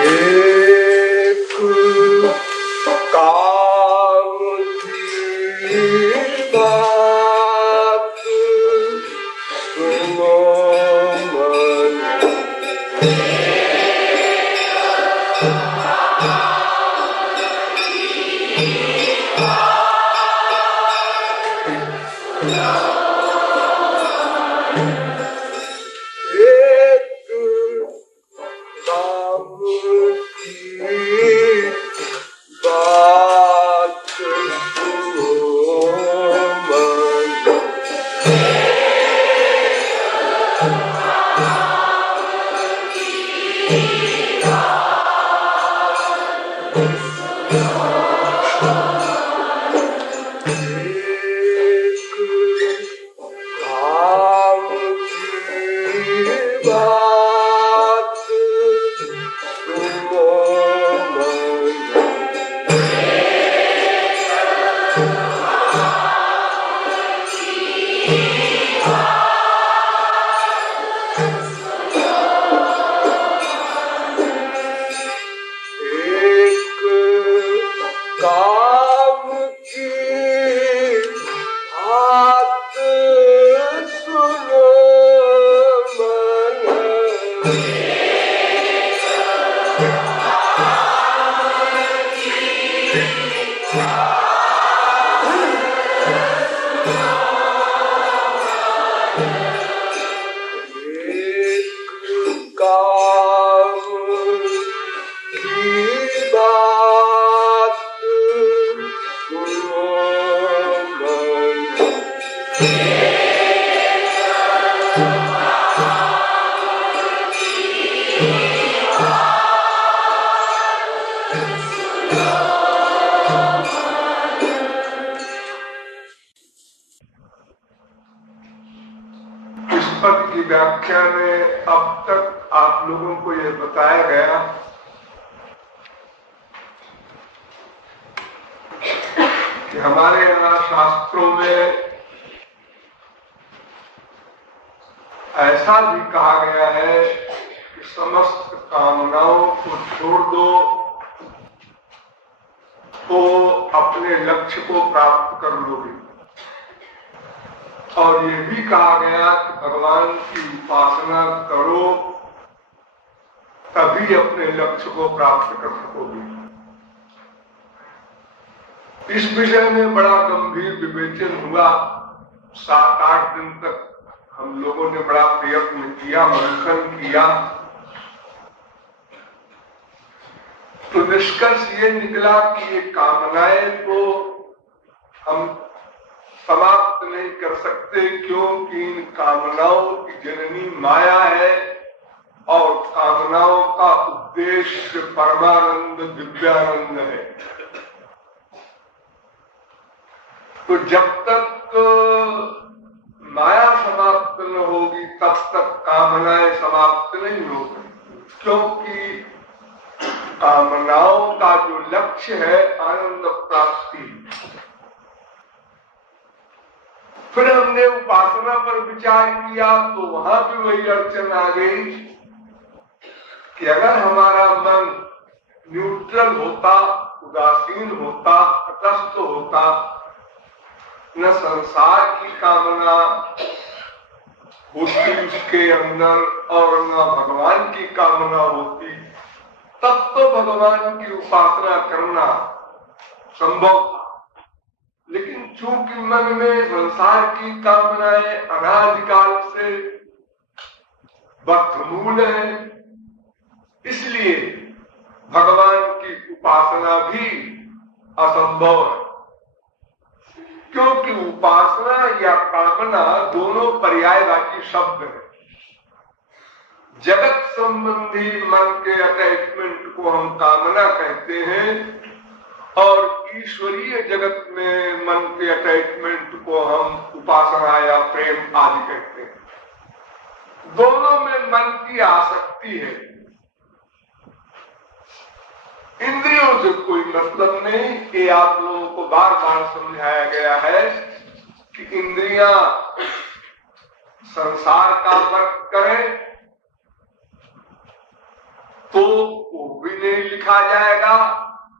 एक काम की बात सुनो मन, व्याख्या में अब तक आप लोगों को यह बताया गया कि हमारे यहाँ शास्त्रों में ऐसा भी कहा गया है कि समस्त कामनाओं को छोड़ दो तो अपने लक्ष्य को प्राप्त कर लोगे। और ये भी कहा गया कि भगवान की उपासना करो तभी अपने लक्ष्य को प्राप्त कर सकोगे। इस विषय में बड़ा गंभीर विवेचन हुआ। 7-8 दिन तक हम लोगों ने बड़ा प्रयत्न किया, मंथन किया, तो निष्कर्ष ये निकला कि ये कामनाएं को हम समाप्त नहीं कर सकते, क्योंकि इन कामनाओं की जननी माया है और कामनाओं का उद्देश्य परमानंद दिव्यानंद है। तो जब तक माया समाप्त न होगी तब तक कामनाएं समाप्त नहीं होगी, क्योंकि कामनाओं का जो लक्ष्य है आनंद प्राप्ति। फिर हमने उपासना पर विचार किया तो वहां भी वही अड़चन आ गई कि अगर हमारा मन न्यूट्रल होता, उदासीन होता, तटस्थ होता, न संसार की कामना होती उसके अंदर और न भगवान की कामना होती, तब तो भगवान की उपासना करना संभव था। लेकिन चूंकि मन में संसार की कामनाएं अनादिकाल से बद्धमूल है, इसलिए भगवान की उपासना भी असंभव है। क्योंकि उपासना या कामना दोनों पर्यायवाची शब्द है। जगत संबंधी मन के अटैचमेंट को हम कामना कहते हैं और ईश्वरीय जगत में मन के अटैचमेंट को हम उपासना या प्रेम आदि कहते हैं। दोनों में मन की आसक्ति है, इंद्रियों से कोई मतलब नहीं। ये आप लोगों को बार बार समझाया गया है कि इंद्रियां संसार का वर्क करें तो वो भी नहीं लिखा जाएगा।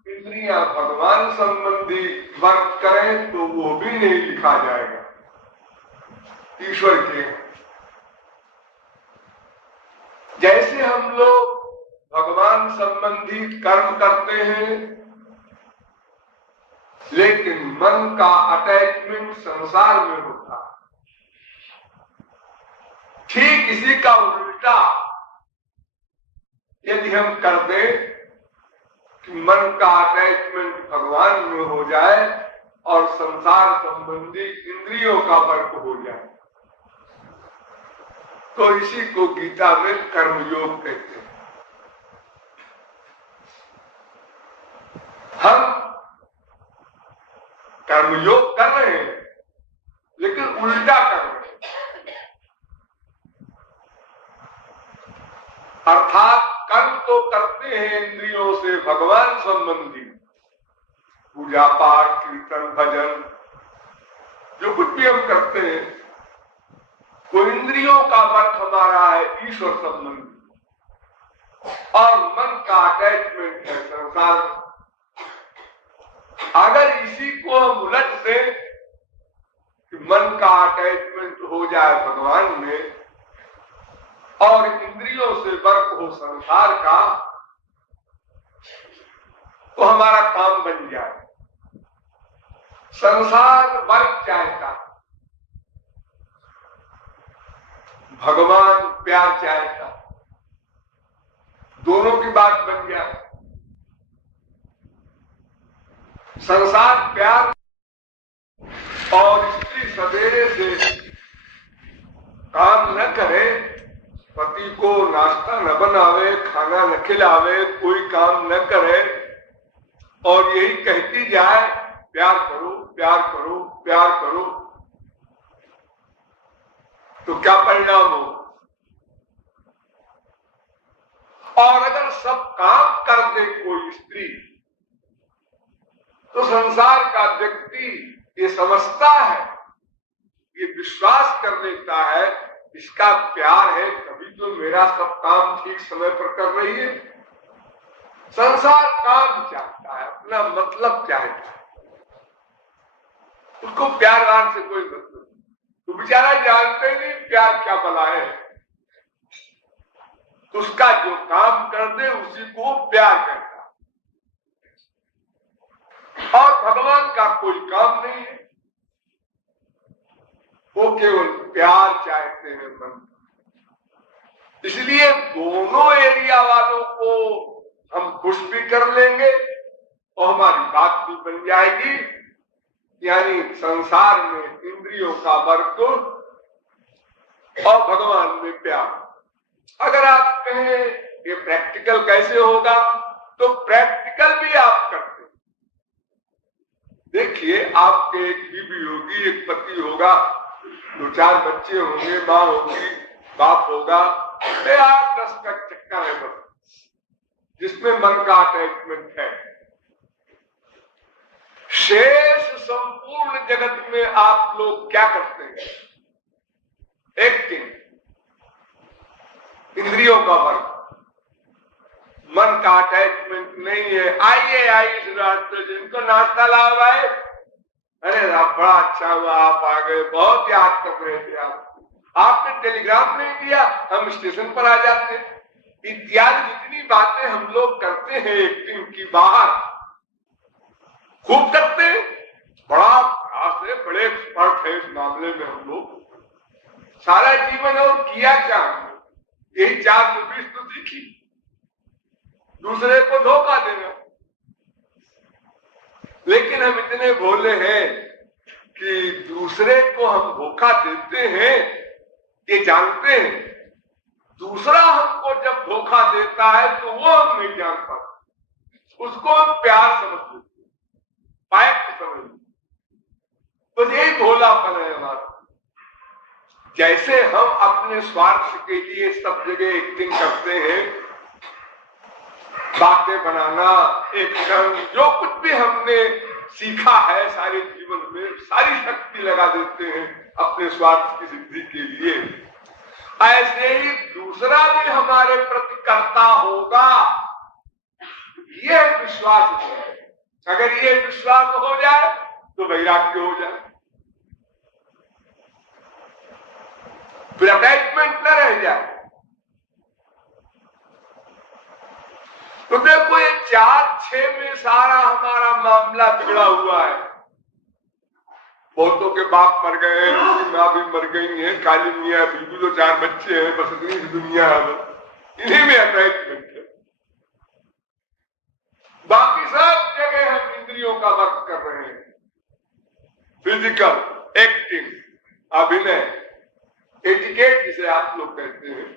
इंद्रियां भगवान संबंधी वर्क करें तो वो भी नहीं लिखा जाएगा। ईश्वर के जैसे हम लोग भगवान संबंधी कर्म करते हैं, लेकिन मन का अटैचमेंट संसार में होता है। ठीक इसी का उल्टा यदि हम कर दें कि मन का अटैचमेंट भगवान में हो जाए और संसार संबंधी इंद्रियों का वर्क हो जाए, तो इसी को गीता में कर्मयोग कहते हैं। हम कर्मयोग कर रहे हैं लेकिन उल्टा कर रहे हैं। अर्थात कर्म तो करते हैं इंद्रियों से भगवान संबंधी, पूजा पाठ कीर्तन भजन जो कुछ भी हम करते हैं वो इंद्रियों का वर्क हमारा है ईश्वर संबंधी, और मन का अटैचमेंट है संसार। अगर इसी को हम उलट दें कि मन का अटैचमेंट हो जाए भगवान में और इंद्रियों से वर्क हो संसार का, तो हमारा काम बन जाए। संसार वर्क चाहता, भगवान प्यार चाहता, दोनों की बात बन जाए। संसार प्यार और स्त्री सवेरे से काम न करे, पति को नाश्ता न बनावे, खाना न खिलावे, कोई काम न करे और यही कहती जाए प्यार करो प्यार करो प्यार करो, तो क्या परिणाम हो? और अगर सब काम कर दे कोई स्त्री, तो संसार का व्यक्ति ये समझता है, ये विश्वास कर लेता है इसका प्यार है तभी तो मेरा सब काम ठीक समय पर कर रही है। संसार काम चाहता है, अपना मतलब चाहता है, उसको प्यार वार से कोई मतलब नहीं। तो बेचारा जानते नहीं प्यार क्या बला है, तो उसका जो काम कर दे उसी को प्यार करता है। और भगवान का कोई काम नहीं है, वो केवल प्यार चाहते हैं मन। इसलिए दोनों एरिया वालों को हम खुश भी कर लेंगे और हमारी बात भी बन जाएगी। यानी संसार में इंद्रियों का वर्क और भगवान में प्यार। अगर आप कहें ये प्रैक्टिकल कैसे होगा, तो प्रैक्टिकल भी आप करते। देखिए, आपके एक बीवी होगी, एक पति होगा, 2-4 बच्चे होंगे, माँ होगी, बाप होगा, 8-10 का चक्कर है बस, जिसमें मन का अटैचमेंट है। शेष संपूर्ण जगत में आप लोग क्या करते हैं? एक्टिंग, इंद्रियों का वर्क, मन का अटैचमेंट नहीं है। आइए इस रास्ते, जिनको नाश्ता लाओ भाई, अरे बड़ा अच्छा हुआ आप आ गए, बहुत याद कर रहे थे आपने टेलीग्राम नहीं दिया, हम स्टेशन पर आ जाते। इत्यादि जितनी बातें हम लोग करते हैं एक्टिंग की, बाहर खूब करते हैं, बड़ा प्रयास है, बड़े एक्सपर्ट है इस मामले में हम लोग। सारा जीवन और किया क्या हमने? यही 420 तो सीखी, दूसरे को धोखा देना। लेकिन हम इतने भोले हैं कि दूसरे को हम धोखा देते हैं ये जानते हैं, दूसरा हमको जब धोखा देता है तो वो हम नहीं जान पाते, उसको हम प्यार समझ लेते, पैक्ट समझ लेते। तो यही भोलापन है हमारा। जैसे हम अपने स्वार्थ के लिए सब जगह एक्टिंग करते हैं, बातें बनाना, एक्शन, जो कुछ भी हमने सीखा है सारे जीवन में, सारी शक्ति लगा देते हैं अपने स्वार्थ की सिद्धि के लिए। ऐसे ही दूसरा भी हमारे प्रति करता होगा विश्वास है। अगर ये विश्वास हो जाए तो वैराग्य हो जाए, फिर अटैचमेंट न रह जाए। तो देखो ये 4-6 में सारा हमारा मामला बिगड़ा हुआ है। बहुतों के बाप मर गए हैं, उनकी माँ भी मर गई है, काली मियाँ बीबी, तो 4 बच्चे हैं, बस इतनी दुनिया है, इन्हीं में अटैचमेंट है। बाकी सब जगह हम इंद्रियों का वर्क कर रहे हैं, फिजिकल, एक्टिंग, अभिनय, एटिकेट जिसे आप लोग कहते हैं,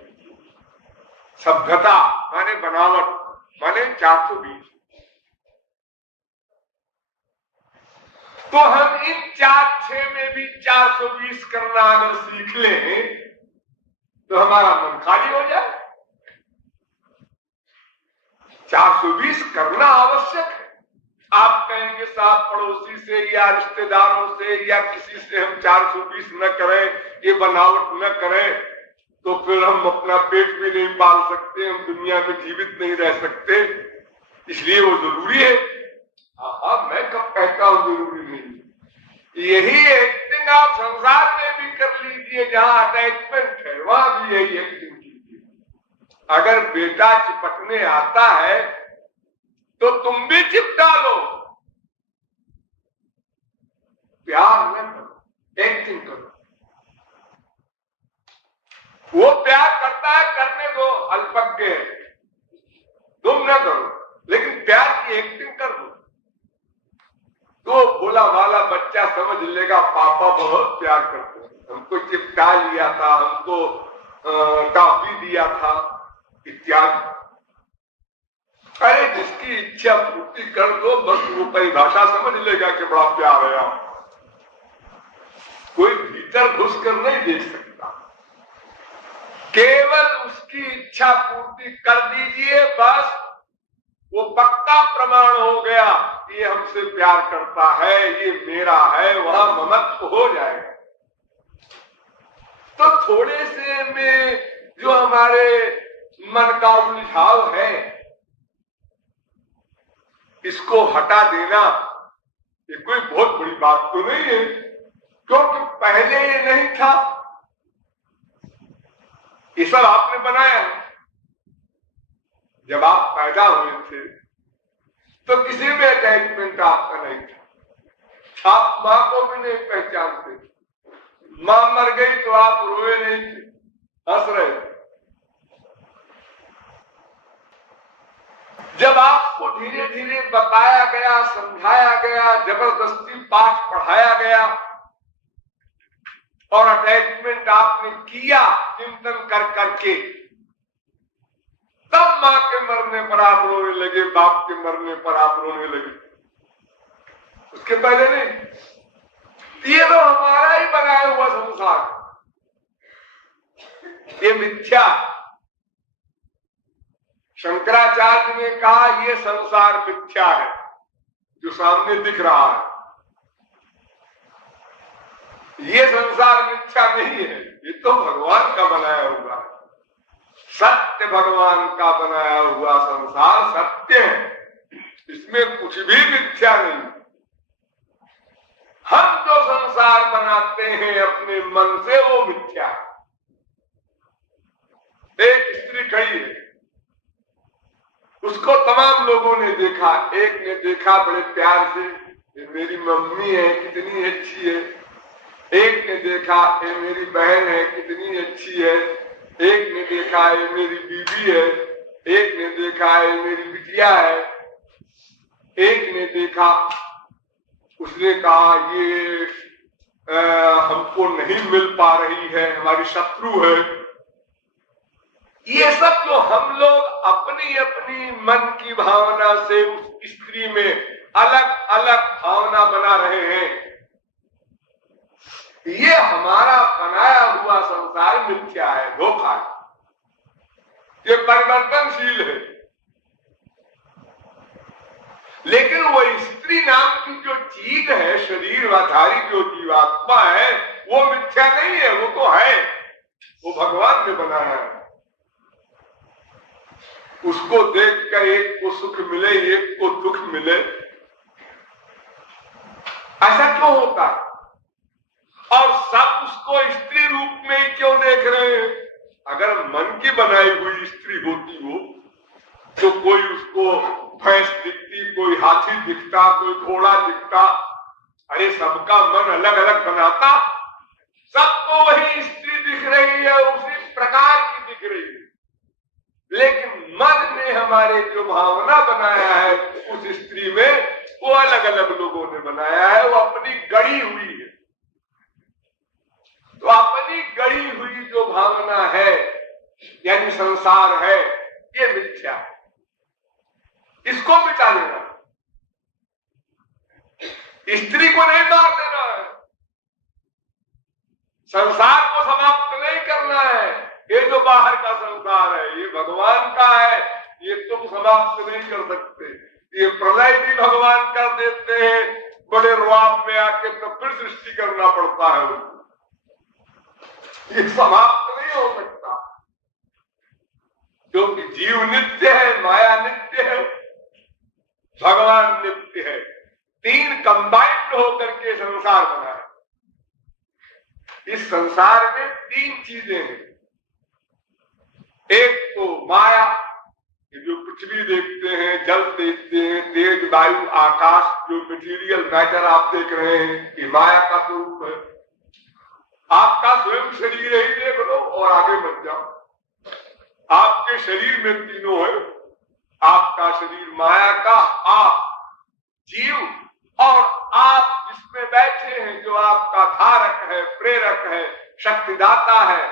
सभ्यता माने बनावट माने 420। तो हम इन 4-6 में भी 420 करना अगर सीख लें तो हमारा मन खाली हो जाए। 420 करना आवश्यक है। आप कहेंगे साहब पड़ोसी से या रिश्तेदारों से या किसी से हम 420 न करें, ये बनावट न करें, तो फिर हम अपना पेट भी नहीं पाल सकते, हम दुनिया में जीवित नहीं रह सकते, इसलिए वो जरूरी है। मैं कब कहता हूं जरूरी नहीं। यही एक्टिंग आप संसार में भी कर लीजिए, जहां अटैचमेंट है वहां भी यही एक्टिंग कीजिए। अगर बेटा चिपटने आता है तो तुम भी चिपटा लो, प्यार न करो, एक्टिंग करो। वो प्यार करता है, करने दो, अल्पज्ञ है, तुम न करो, लेकिन प्यार की एक्टिंग कर दो तो भोला भाला बच्चा समझ लेगा पापा बहुत प्यार करते हैं, हमको चिपटा लिया था, हमको टॉफी दिया था इत्यादि। अरे जिसकी इच्छा पूर्ति कर दो बस, वो परिभाषा समझ लेगा कि बड़ा प्यार है। कोई भीतर घुस कर नहीं देख सकता, केवल उसकी इच्छा पूर्ति कर दीजिए, बस वो पक्का प्रमाण हो गया ये हमसे प्यार करता है, ये मेरा है, वहां ममत्व हो जाएगा। तो थोड़े से में जो हमारे मन का उलझाव है, इसको हटा देना ये कोई बहुत बड़ी बात तो नहीं है, क्योंकि पहले ये नहीं था, ये सब आपने बनाया। जब आप पैदा हुए थे तो किसी में अटैचमेंट आपका नहीं था, आप मां को भी नहीं पहचानते, मां मर गई तो आप रोए नहीं थे, हंस रहे थे। जब आपको धीरे धीरे बताया गया, समझाया गया, जबरदस्ती पाठ पढ़ाया गया और अटैचमेंट आपने किया चिंतन कर करके, तब मां के मरने पर आप रोने लगे, बाप के मरने पर आप रोने लगे, उसके पहले नहीं। ये तो हमारा ही बनाया हुआ संसार, ये मिथ्या। शंकराचार्य ने कहा ये संसार मिथ्या है जो सामने दिख रहा है, ये संसार मिथ्या नहीं है, ये तो भगवान का बनाया हुआ है। सत्य भगवान का बनाया हुआ संसार सत्य है, इसमें कुछ भी मिथ्या नहीं। हम जो संसार बनाते हैं अपने मन से वो मिथ्या है। एक स्त्री खड़ी है, उसको तमाम लोगों ने देखा, एक ने देखा बड़े प्यार से, ये मेरी मम्मी है कितनी अच्छी है, एक ने देखा ये मेरी बहन है कितनी अच्छी है, एक ने देखा ये मेरी बीवी है, एक ने देखा ये मेरी बिटिया है, एक ने देखा, उसने कहा ये हमको नहीं मिल पा रही है, हमारी शत्रु है। ये सब जो हम लोग अपनी अपनी मन की भावना से उस स्त्री में अलग अलग भावना बना रहे हैं, ये हमारा बनाया हुआ संसार मिथ्या है, धोखा है, ये परिवर्तनशील है। लेकिन वो स्त्री नाम की जो चीज है, शरीरधारी जो जीवात्मा है, वो मिथ्या नहीं है, वो तो है, वो भगवान ने बनाया है। उसको देखकर एक को सुख मिले, एक को दुख मिले, ऐसा क्यों होता है? और सब उसको स्त्री रूप में ही क्यों देख रहे हैं? अगर मन की बनाई हुई स्त्री होती हो तो कोई उसको भैंस दिखती, कोई हाथी दिखता, कोई घोड़ा दिखता, अरे सबका मन अलग अलग बनाता, सबको वही स्त्री दिख रही है, उसी प्रकार की दिख रही है। लेकिन मन ने हमारे जो भावना बनाया है उस स्त्री में, वो अलग अलग लोगों ने बनाया है, वो अपनी गढ़ी हुई है। तो अपनी गढ़ी हुई जो भावना है यानी संसार है, ये मिथ्या है, इसको मिटा देना, स्त्री को नहीं मार देना है, संसार को समाप्त नहीं करना है। ये जो बाहर का संसार है ये भगवान का है, ये तुम समाप्त नहीं कर सकते। ये प्रलय भी भगवान कर देते हैं, बड़े रुआब में आके तो फिर सृष्टि करना पड़ता है उनको, ये समाप्त नहीं हो सकता, क्योंकि जीव नित्य है, माया नित्य है, भगवान नित्य है। तीन कंबाइंड होकर के संसार बना है। इस संसार में तीन चीजें हैं, एक तो माया, जो पृथ्वी देखते हैं, जल देखते हैं, तेज, वायु, आकाश, जो मटेरियल मैटर आप देख रहे हैं, ये माया का स्वरूप है। आपका स्वयं शरीर ही देख लो और आगे मत जाओ, आपके शरीर में तीनों है, आपका शरीर माया का, आप जीव, और आप जिसमें बैठे हैं जो आपका धारक है, प्रेरक है, शक्तिदाता है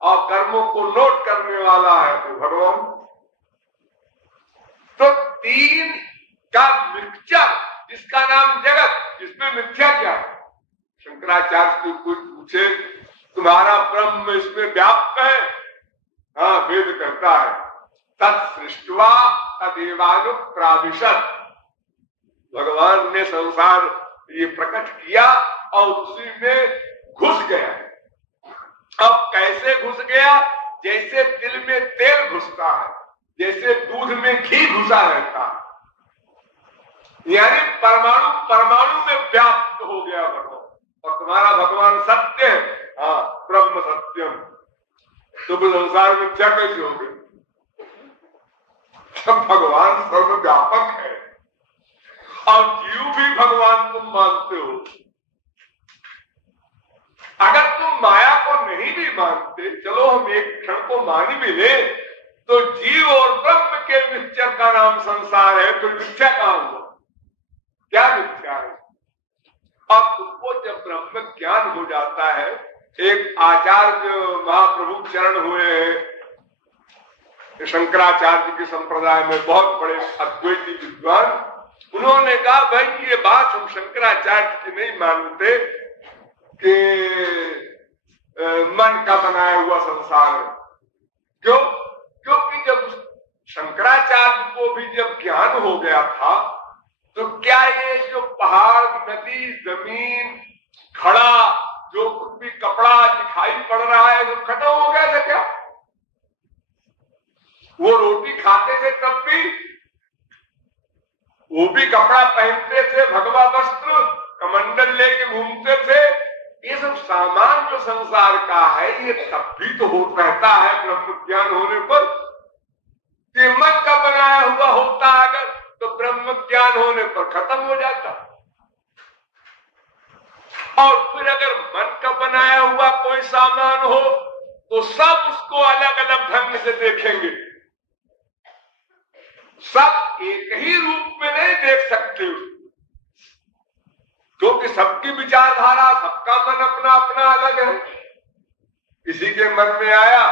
और कर्मों को नोट करने वाला है, तो भगवान। तो तीन का मिक्सचर जिसका नाम जगत, जिसमें मिथ्या क्या है? शंकराचार्य से कुछ पूछे, तुम्हारा ब्रह्म इसमें व्याप्त है? हाँ, वेद कहता है तत्सृष्ट्वा तदेवानुप्राविशत्, भगवान ने संसार ये प्रकट किया और उसी में घुस गया। अब कैसे घुस गया? जैसे तिल में तेल घुसता है, जैसे दूध में घी घुसा रहता है, यानी परमाणु परमाणु में व्याप्त हो गया भगवान। और तुम्हारा भगवान सत्य है, हाँ, ब्रह्म सत्यम, तो संसार में क्या कैसे हो गए? सब भगवान सर्वव्यापक है और जीव भी भगवान तुम मानते हो। अगर तुम माया को नहीं भी मानते, चलो हम एक क्षण को मान भी ले, तो जीव और ब्रह्म के मिक्सचर का नाम संसार है, तो मिथ्या कहां हुआ? क्या मिथ्या है? अब तुमको जब ब्रह्म ज्ञान हो जाता है, एक आचार्य महाप्रभु चरण हुए हैं शंकराचार्य के संप्रदाय में, बहुत बड़े अद्वैती विद्वान, उन्होंने कहा भाई ये बात हम शंकराचार्य की नहीं मानते कि मन का बनाया हुआ संसार है। क्यों? क्योंकि जब शंकराचार्य को भी जब ज्ञान हो गया था, तो क्या ये जो पहाड़, नदी, जमीन, खड़ा, जो कुछ भी कपड़ा दिखाई पड़ रहा है, जो खत्म हो गया था क्या? वो रोटी खाते थे तब भी, वो भी कपड़ा पहनते थे, भगवा वस्त्र, कमंडल लेके घूमते थे। ये सब सामान जो संसार का है, ये तब भी तो हो रहता है ब्रह्म ज्ञान होने पर। मन का बनाया हुआ होता अगर, तो ब्रह्म ज्ञान होने पर खत्म हो जाता। और फिर अगर मन का बनाया हुआ कोई सामान हो, तो सब उसको अलग अलग ढंग से देखेंगे, सब एक ही रूप में नहीं देख सकते, क्योंकि सबकी विचारधारा, सबका मन अपना अपना अलग है। किसी के मन में आया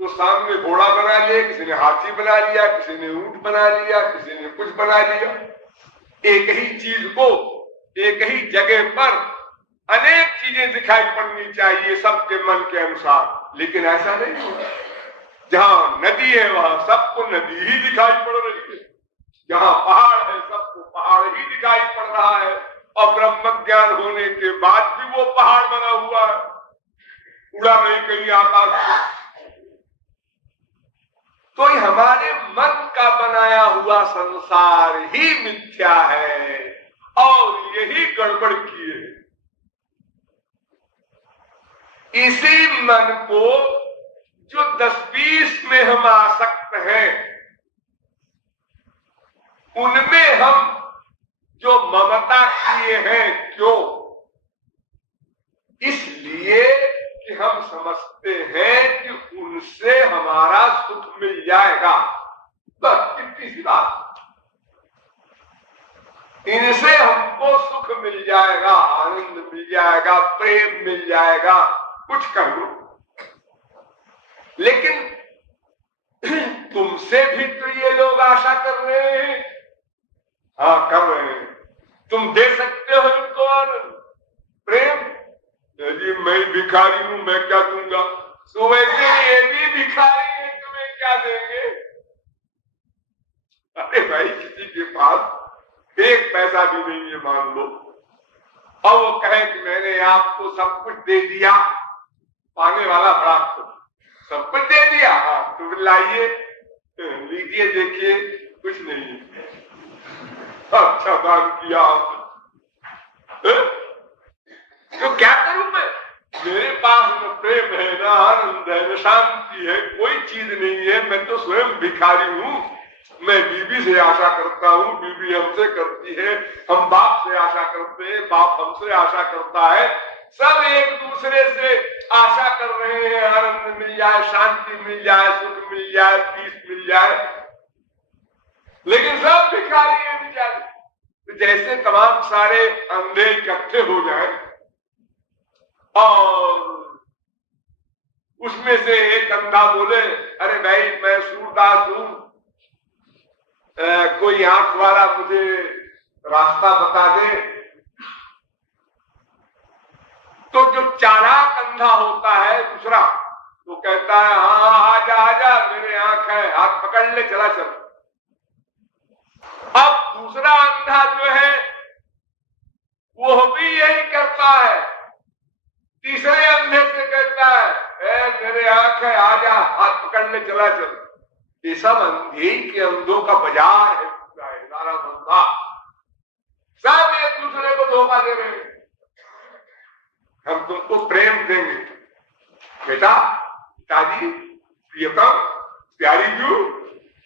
तो सामने घोड़ा बना लिया, किसी ने हाथी बना लिया, किसी ने ऊंट बना लिया, किसी ने कुछ बना लिया। एक ही चीज को एक ही जगह पर अनेक चीजें दिखाई पड़नी चाहिए सबके मन के अनुसार, लेकिन ऐसा नहीं हुआ। जहां नदी है वहां सबको नदी ही दिखाई पड़ रही है, जहां पहाड़ है सबको पहाड़ ही दिखाई पड़ रहा है, और ब्रह्म ज्ञान होने के बाद भी वो पहाड़ बना हुआ है, उड़ा नहीं कहीं आकाश। तो ये हमारे मन का बनाया हुआ संसार ही मिथ्या है और यही गड़बड़ किए। इसी मन को जो 10-20 में हम आसक्त हैं, उनमें हम जो ममता किए हैं, क्यों? इसलिए कि हम समझते हैं कि उनसे हमारा सुख मिल जाएगा। बस इतनी सी बात। इनसे हमको सुख मिल जाएगा, आनंद मिल जाएगा, प्रेम मिल जाएगा, कुछ कर लो। लेकिन तुमसे भी तो ये लोग आशा कर रहे हैं। हाँ, कर रहे हैं। तुम दे सकते हो इनको आनंद, प्रेम? जी मैं भिखारी हूं, मैं क्या दूंगा? तो वैसे ये भी भिखारी है, तुम्हें क्या देंगे? अरे भाई, किसी के पास 1 पैसा भी नहीं है मान लो, और वो कहे कि मैंने आपको सब कुछ दे दिया, पाने वाला बड़ा सब कुछ दे दिया। हाँ, तो लाइए, लीजिए, देखिए, कुछ नहीं है। अच्छा दान किया आपने। तो क्या करूं मैं? मेरे पास न प्रेम है, न आनंद है, न शांति है, कोई चीज नहीं है। मैं तो स्वयं भिखारी हूं। मैं बीवी से आशा करता हूं, बीवी हमसे करती है, हम बाप से आशा करते हैं, बाप हमसे आशा करता है। सब एक दूसरे से आशा कर रहे हैं, आनंद मिल जाए, शांति मिल जाए, सुख मिल जाए, पीस मिल जाए, लेकिन सब भिखारी है बेचारे। तो जैसे तमाम सारे अंधे इकट्ठे हो जाए और उसमें से एक अंधा बोले, अरे भाई मैं सूरदास हूं, कोई आंख वाला मुझे रास्ता बता दे। तो जो चालाक अंधा होता है दूसरा, वो कहता है, हाँ आजा आजा, मेरे आंख है, हाथ पकड़ ले, चला चल। अब दूसरा अंधा जो है वो भी यही करता है, तीसरे अंधे से कहता है, मेरे आंख है, आजा, हाथ पकड़ ले, चला चल। ये सब अंधे के अंधों का बाजार है, सारा धंधा। सब एक दूसरे को धोखा दे रहे हैं। हम तुमको प्रेम देंगे, बेटा, पिताजी, प्रियतम, प्यारी जू,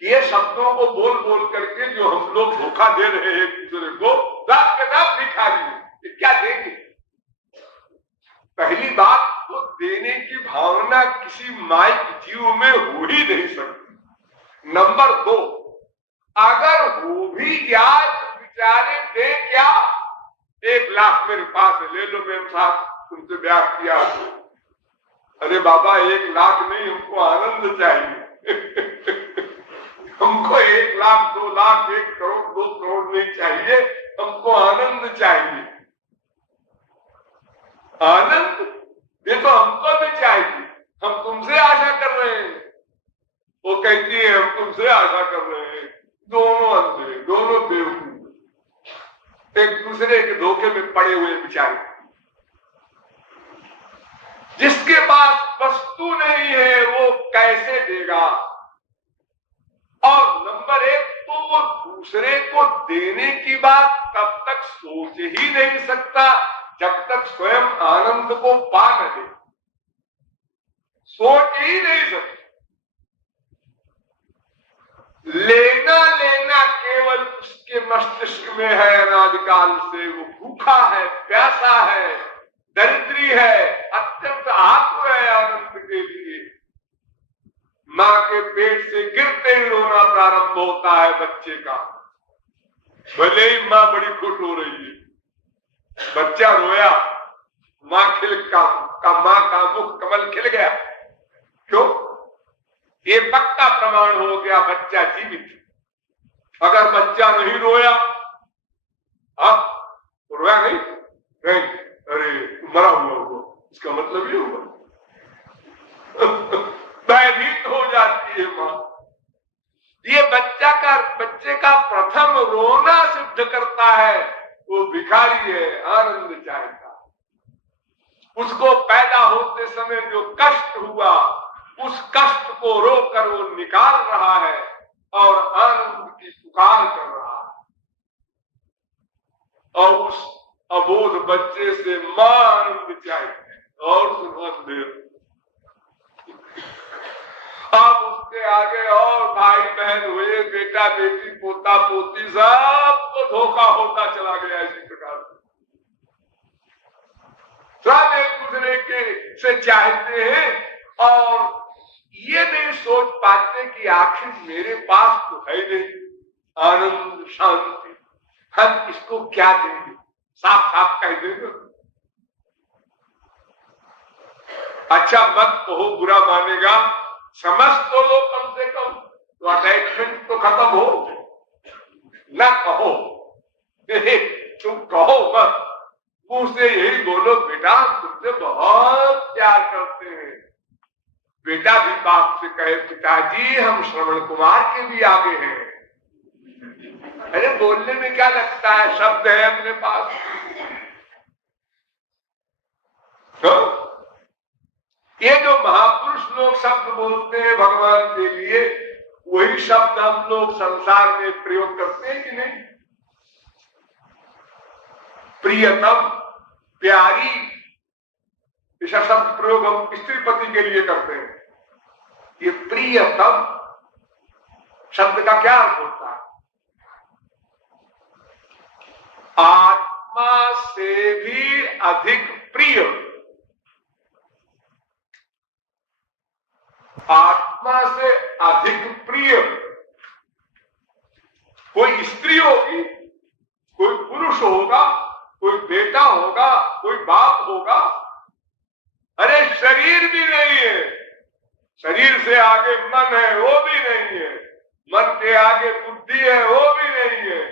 ये शब्दों को बोल बोल करके जो हम लोग धोखा दे रहे हैं एक दूसरे को, रात के रात भिखारी है, क्या देंगे? पहली बात तो देने की भावना किसी माइक जीव में हो ही नहीं सकती। नंबर 2, अगर हो भी जाए तो बेचारे दे क्या? 1 लाख मेरे पास है, ले लो मेरे साथ, तुमसे ब्याह किया। अरे बाबा, 1 लाख नहीं, हमको आनंद चाहिए। हमको 1 लाख, 2 लाख, 1 करोड़, 2 करोड़ नहीं चाहिए, हमको आनंद चाहिए। आनंद ये तो हमको भी चाहिए, हम तुमसे आशा कर रहे हैं। वो कहती है, हम तुमसे आशा कर रहे हैं। दोनों अंधे, दोनों बेवकूफ, एक दूसरे के धोखे में पड़े हुए बेचारे। जिसके पास वस्तु नहीं है वो कैसे देगा? और नंबर 1 तो वो दूसरे को देने की बात तब तक सोच ही नहीं सकता जब तक स्वयं आनंद को पा न ले। सोच ही नहीं सकता। लेना लेना केवल उसके मस्तिष्क में है, अनादिकाल से वो भूखा है, प्यासा है, दरिद्री है, अत्यंत आतुर है आनंद के लिए। मां के पेट से गिरते ही रोना प्रारंभ होता है बच्चे का। भले ही मां बड़ी खुश हो रही है, बच्चा रोया, मां मां का मुख कमल खिल गया। क्यों? ये पक्का प्रमाण हो गया बच्चा जीवित। अगर बच्चा नहीं रोया, रोया नहीं, अरे मरा हुआ होगा, इसका मतलब ये हुआ। भयभीत हो जाती है मां। ये बच्चे का प्रथम रोना सिद्ध करता है वो भिखारी है, आनंद चाहता। उसको पैदा होते समय जो कष्ट हुआ, उस कष्ट को रोककर वो निकाल रहा है और आनंद की पुकार कर रहा है। और उस अबोध बच्चे से मां आनंद चाहिए और सुख। अब उसके आगे और भाई बहन हुए, बेटा बेटी पोता पोती सबको धोखा होता चला गया इसी प्रकार से। सब एक दूसरे के से चाहते हैं और ये नहीं सोच पाते कि आखिर मेरे पास तो है नहीं आनंद शांति, हम इसको क्या देंगे, साफ साफ कह देंगे। अच्छा मत कहो, बुरा मानेगा, समझ तो लो कम से कम, तो अटैचमेंट तो खत्म हो। न कहो, तुम कहो मत, मुंह से यही बोलो बेटा तुमसे बहुत प्यार करते हैं। बेटा भी बाप से कहे पिताजी हम श्रवण कुमार के भी आगे हैं। अरे बोलने में क्या लगता है, शब्द है अपने पास। तो ये जो महापुरुष लोग शब्द बोलते हैं भगवान के लिए, वही शब्द हम लोग संसार में प्रयोग करते हैं कि नहीं। प्रियतम, प्यारी, ऐसा शब्द प्रयोग हम स्त्री पति के लिए करते हैं। ये प्रियतम शब्द का क्या अर्थ होता है? आत्मा से भी अधिक प्रिय। आत्मा से अधिक प्रिय कोई स्त्री होगी, कोई पुरुष होगा, कोई बेटा होगा, कोई बाप होगा। अरे शरीर भी नहीं है, शरीर से आगे मन है वो भी नहीं है, मन के आगे बुद्धि है वो भी नहीं है,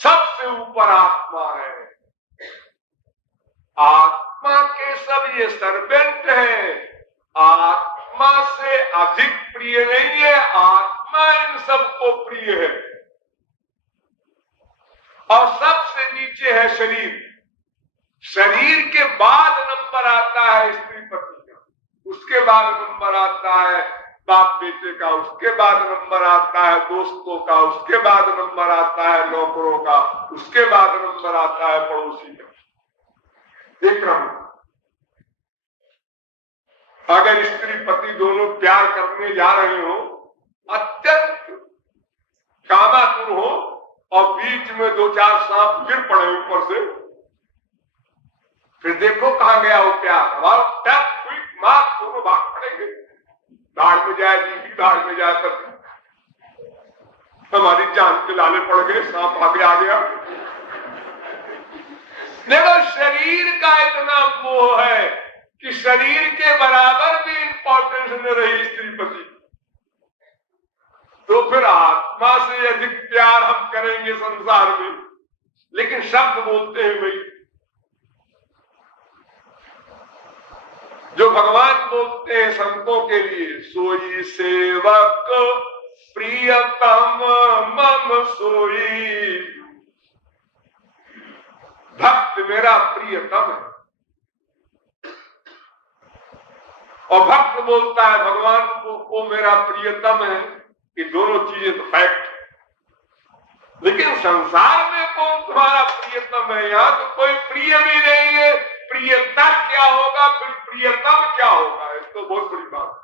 सबसे ऊपर आत्मा है। आत्मा के सब ये सर्वेंट है, आत्मा से अधिक प्रिय नहीं है, आत्मा इन सबको प्रिय है। और सबसे नीचे है शरीर, शरीर के बाद नंबर आता है स्त्री पति का, उसके बाद नंबर आता है बाप बेटे का, उसके बाद नंबर आता है दोस्तों का, उसके बाद नंबर आता है नौकरों का, उसके बाद नंबर आता है पड़ोसी का। एक क्रम। अगर स्त्री पति दोनों प्यार करने जा रहे हो, अत्यंत कामातुर हो और बीच में दो चार सांप गिर पड़े ऊपर से, फिर देखो कहां गया वो प्यार। मार दोनों भाग पड़ेंगे, धाड़ में जाए बीवी, धाड़ में जाए पति, हमारी जान के लाले पड़ गए, सांप आगे आ गया। देखो शरीर का इतना मोह है कि शरीर के बराबर भी इंपॉर्टेंस न रही स्त्री पति, तो फिर आत्मा से अधिक प्यार हम करेंगे संसार में। लेकिन शब्द बोलते हैं भाई, जो भगवान बोलते हैं संतों के लिए, सोई सेवक प्रियतम मम सोई, भक्त मेरा प्रियतम है। और भक्त बोलता है भगवान को मेरा प्रियतम है। ये दोनों चीजें तो फैक्ट है। लेकिन संसार में कौन तुम्हारा प्रियतम है? यहां तो कोई प्रिय भी नहीं है। प्रियता क्या होगा, फिर प्रियतम क्या होगा? ये तो बहुत बड़ी बात है।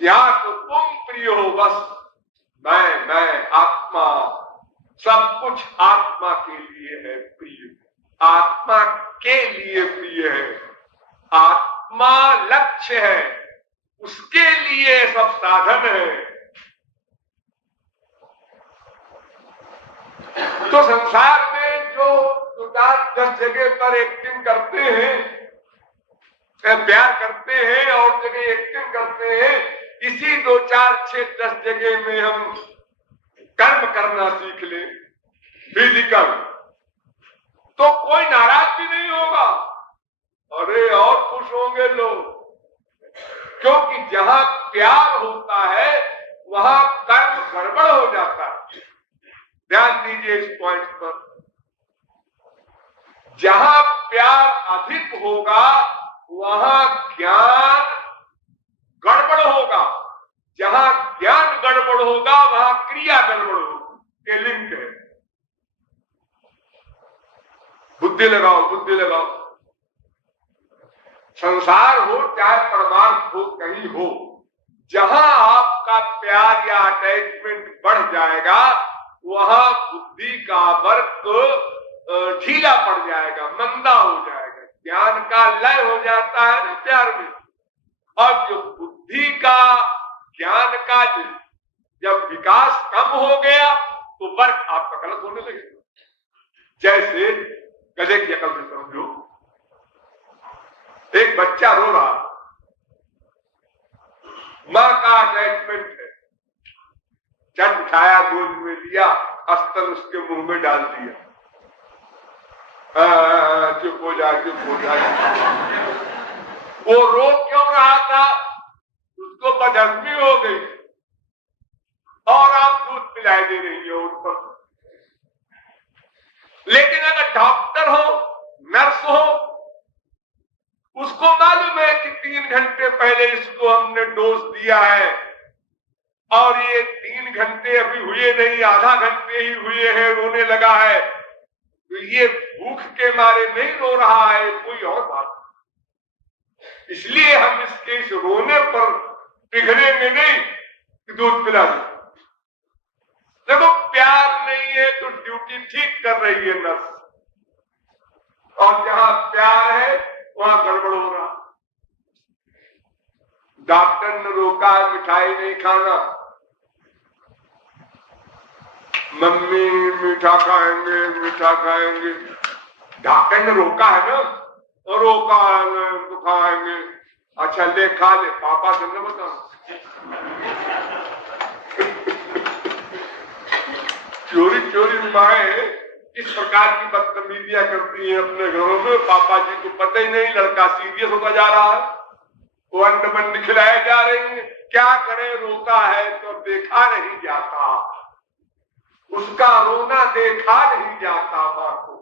यहां तो तुम प्रिय हो, बस मैं आत्मा, सब कुछ आत्मा के लिए है प्रिय, आत्मा के लिए प्रिय है, आत्मा लक्ष्य है, उसके लिए सब साधन है। तो संसार में जो 10 जगह पर एक्टिंग करते हैं, प्यार करते हैं और जगह एक्टिंग करते हैं, इसी 2, 4, 6, 10 जगह में हम कर्म करना सीख ले फिजिकल, तो कोई नाराज भी नहीं होगा। अरे और खुश होंगे लोग, क्योंकि जहां प्यार होता है वहां कर्म गड़बड़ हो जाता है। ध्यान दीजिए इस पॉइंट पर। जहां प्यार अधिक होगा वहां ज्ञान गड़बड़ होगा, जहां ज्ञान गड़बड़ होगा वहां क्रिया गड़बड़ होगी। ये लिंक है। बुद्धि लगाओ, बुद्धि लगाओ। संसार हो चाहे परमार्थ हो, कहीं हो, जहां आपका प्यार या अटैचमेंट बढ़ जाएगा वहां बुद्धि का वर्क ढीला पड़ जाएगा, मंदा हो जाएगा, ज्ञान का लय हो जाता है ना प्यार में। और जो बुद्धि का, ज्ञान का जब विकास कम हो गया तो वर्क आपका गलत होने लगेगा। जैसे गधे की अकल से समझो, एक बच्चा रो रहा, मां का अटैचमेंट है, चट उठाया, गोद में लिया, अस्तर उसके मुंह में डाल दिया, चुप हो जा, चुप हो जा। वो रो क्यों रहा था? उसको बदहजमी हो गई और आप दूध पिलाए दे रही हो उन पर। लेकिन अगर डॉक्टर हो, नर्स हो, उसको मालूम है कि 3 घंटे पहले इसको हमने डोज दिया है और ये 3 घंटे अभी हुए नहीं, आधा घंटे ही हुए हैं, रोने लगा है, तो ये भूख के मारे नहीं रो रहा है, कोई और बात। इसलिए हम इसके इस रोने पर पिघलेंगे नहीं कि दूध पिला दे। देखो प्यार नहीं है तो ड्यूटी ठीक कर रही है नर्स, और जहां प्यार है वहां गड़बड़ हो रहा। डॉक्टर ने रोका मिठाई नहीं खाना, मम्मी मीठा खाएंगे, मीठा खाएंगे, डॉक्टर ने रोका है ना, और रोका है तो खाएंगे। अच्छा ले खा ले, पापा से न बताओ। चोरी चोरी माए इस प्रकार की बदतमीजियां करती हैं अपने घरों में। पापा जी को पता ही नहीं लड़का सीरियस होता जा रहा है, वो अंडमंड खिलाए जा रहे हैं, क्या करें, रोता है तो देखा नहीं जाता, उसका रोना देखा नहीं जाता मां को।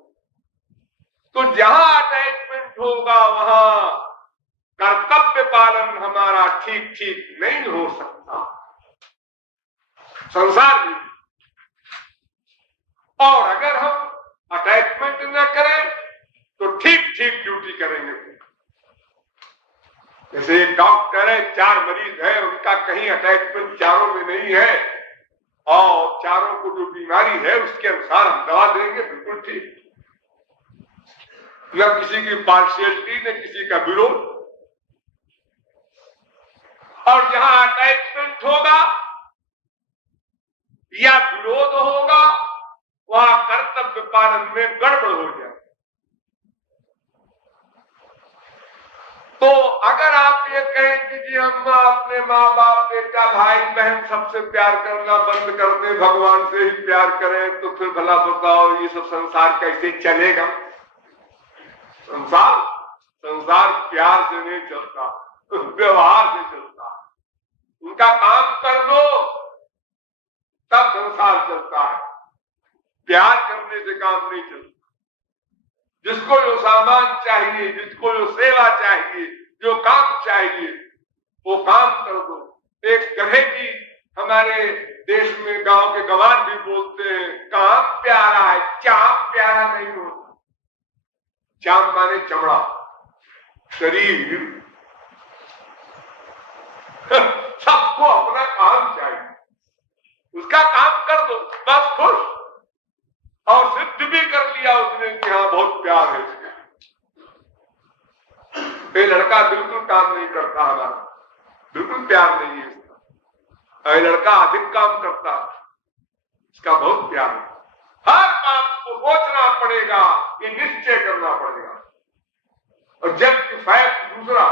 तो जहां अटैचमेंट होगा वहां कर्तव्य पालन हमारा ठीक ठीक नहीं हो सकता संसार में। और अगर हम अटैचमेंट न करें तो ठीक ठीक ड्यूटी करेंगे। जैसे एक डॉक्टर है, 4 मरीज है, उनका कहीं अटैचमेंट चारों में नहीं है और चारों को जो बीमारी है उसके अनुसार हम दवा देंगे, बिल्कुल ठीक, न किसी की पार्शियलिटी न किसी का विरोध। और जहां अटैचमेंट होगा या विरोध होगा वहां कर्तव्य पालन में गड़बड़ हो जाए। तो अगर आप ये कहें कि जी हम अपने माँ बाप, बेटा, भाई बहन सबसे प्यार करना बंद कर दें, भगवान से ही प्यार करें, तो फिर भला बताओ ये सब संसार कैसे चलेगा? संसार प्यार से नहीं चलता, व्यवहार से चलता। उनका काम कर दो तब संसार चलता है, प्यार करने से काम नहीं चलता। जिसको जो सामान चाहिए, जिसको जो सेवा चाहिए, जो काम चाहिए, वो काम कर दो। एक कहे कि हमारे देश में गांव के गवार भी बोलते हैं, काम प्यारा है, चाम प्यारा नहीं होता। चाम माने चमड़ा, शरीर, सबको अपना काम चाहिए, उसका काम कर दो बस, खुश। और सिद्ध भी कर लिया उसने कि हाँ बहुत प्यार है इसके। ये लड़का बिल्कुल काम नहीं करता हमारा, बिल्कुल प्यार नहीं है इसका। ये लड़का अधिक काम करता, इसका बहुत प्यार है। हर काम को सोचना पड़ेगा, ये निश्चय करना पड़ेगा। और जब फैक्ट दूसरा,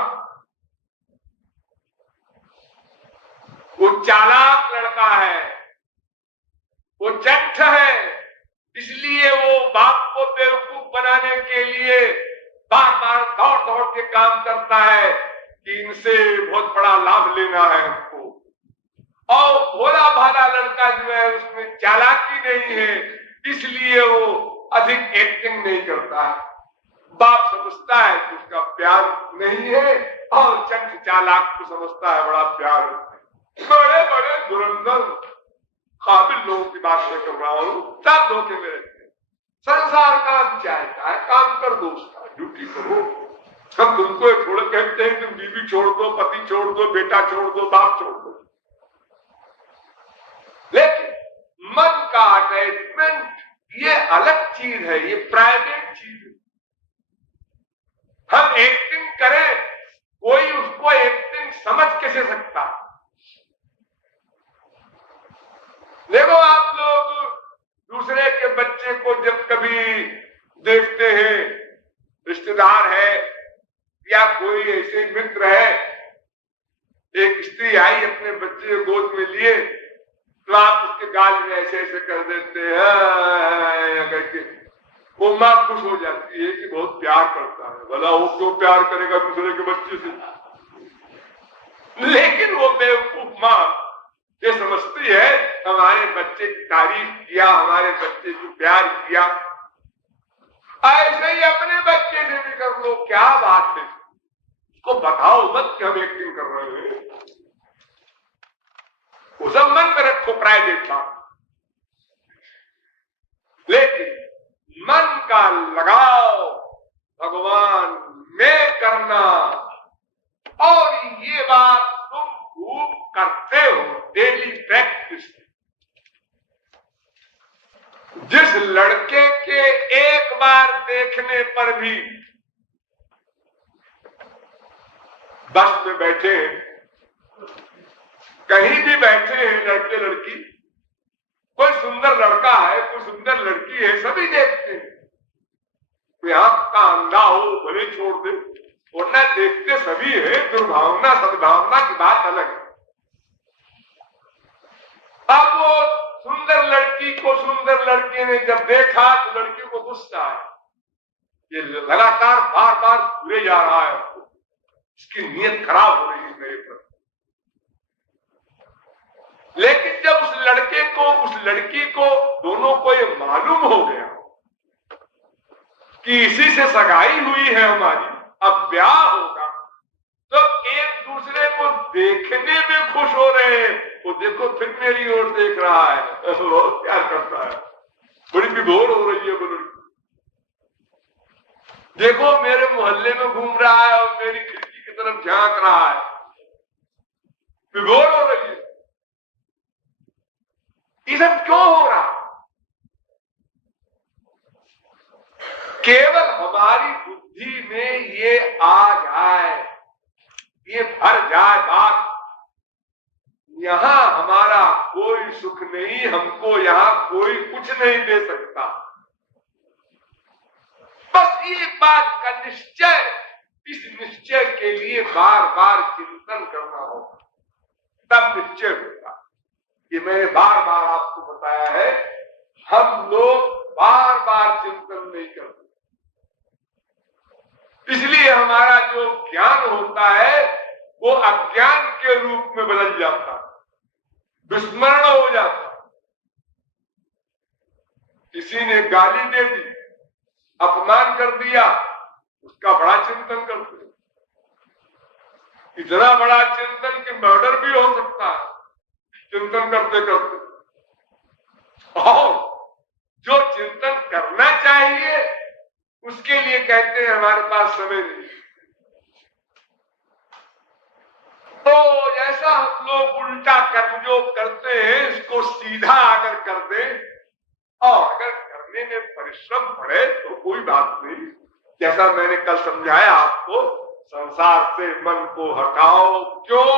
वो चालाक लड़का है, वो चंठ है, इसलिए वो बाप को बेवकूफ बनाने के लिए बार बार दौड़ दौड़ के काम करता है कि इनसे बहुत बड़ा लाभ लेना है हमको। और भोला भाला लड़का जो है उसमें चालाकी नहीं है, इसलिए वो अधिक एक्टिंग नहीं करता है। बाप समझता है कि उसका प्यार नहीं है और चंट चालाक को समझता है बड़ा प्यार है। बड़े बड़े धुरंधर काबिल लोगों की बात मैं कर रहा हूं, सब धोखे में रहते हैं। संसार काम चाहता है, काम कर दो, उसका ड्यूटी करो। हम तुमको छोड़ कहते हैं तुम बीवी छोड़ दो, पति छोड़ दो, बेटा छोड़ दो, बाप छोड़ दो, लेकिन मन का अटैचमेंट ये अलग चीज है, ये प्राइवेट चीज है। हम एक्टिंग करें, कोई उसको एक्टिंग समझ कैसे सकता? देखो आप लोग दूसरे के बच्चे को जब कभी देखते हैं, रिश्तेदार है या कोई ऐसे मित्र है, एक स्त्री आई अपने बच्चे को गोद में लिए तो आप उसके गाल में ऐसे ऐसे कर देते हैं करके, वो मां खुश हो जाती है कि बहुत प्यार करता है। भला वो क्यों प्यार करेगा दूसरे के बच्चे से? लेकिन वो बेवकूफ मां ये समझती है हमारे बच्चे की तारीफ किया, हमारे बच्चे को प्यार किया, ऐसे ही अपने बच्चे से भी कर लो। क्या बात है, उसको बताओ मत कि हम एक्टिंग कर रहे हैं, वो सब मन में रखो, प्राइवेट बात। लेकिन मन का लगाव भगवान में करना, और ये बात तुम खूब करते हो, डेली प्रैक्टिस। जिस लड़के के एक बार देखने पर भी बस में बैठे, कहीं भी बैठे हैं लड़के लड़की, कोई सुंदर लड़का है, कोई सुंदर लड़की है, सभी देखते हैं। कोई आंख का अंधा हो भले छोड़ दे, वरना देखते सभी है। दुर्भावना सद्भावना की बात अलग है। अब वो सुंदर लड़की को सुंदर लड़के ने जब देखा तो लड़की को गुस्सा है, ये लगातार बार बार घूरे जा रहा है, इसकी नीयत खराब हो रही है मेरे पर। लेकिन जब उस लड़के को उस लड़की को दोनों को ये मालूम हो गया कि इसी से सगाई हुई है हमारी, अब ब्याह होगा, तो एक दूसरे को देखने में खुश हो रहे हैं। वो देखो फिर मेरी ओर देख रहा है, बहुत प्यार करता है, बड़ी विभोर हो रही है वो लड़की। देखो मेरे मोहल्ले में घूम रहा है और मेरी खिड़की की तरफ झांक रहा है, विभोर हो रही है। ये सब क्यों हो रहा? केवल हमारी बुद्धि में ये आ जाए, ये भर जाए बात, यहां हमारा कोई सुख नहीं, हमको यहां कोई कुछ नहीं दे सकता। बस ये बात का निश्चय, इस निश्चय के लिए बार बार चिंतन करना होगा, तब निश्चय होगा। ये मैंने बार बार आपको बताया है, हम लोग बार बार चिंतन नहीं करते, इसलिए हमारा जो ज्ञान होता है वो अज्ञान के रूप में बदल जाता, विस्मरण हो जाता। किसी ने गाली दे दी, अपमान कर दिया, उसका बड़ा चिंतन करते, इतना बड़ा चिंतन कि मर्डर भी हो सकता है चिंतन करते करते। और जो चिंतन करना चाहिए उसके लिए कहते हैं हमारे पास समय नहीं। तो जैसा हम लोग उल्टा कर्मयोग करते हैं, इसको सीधा अगर कर दें और अगर करने में परिश्रम पड़े तो कोई बात नहीं। जैसा मैंने कल समझाया आपको, संसार से मन को हटाओ। क्यों?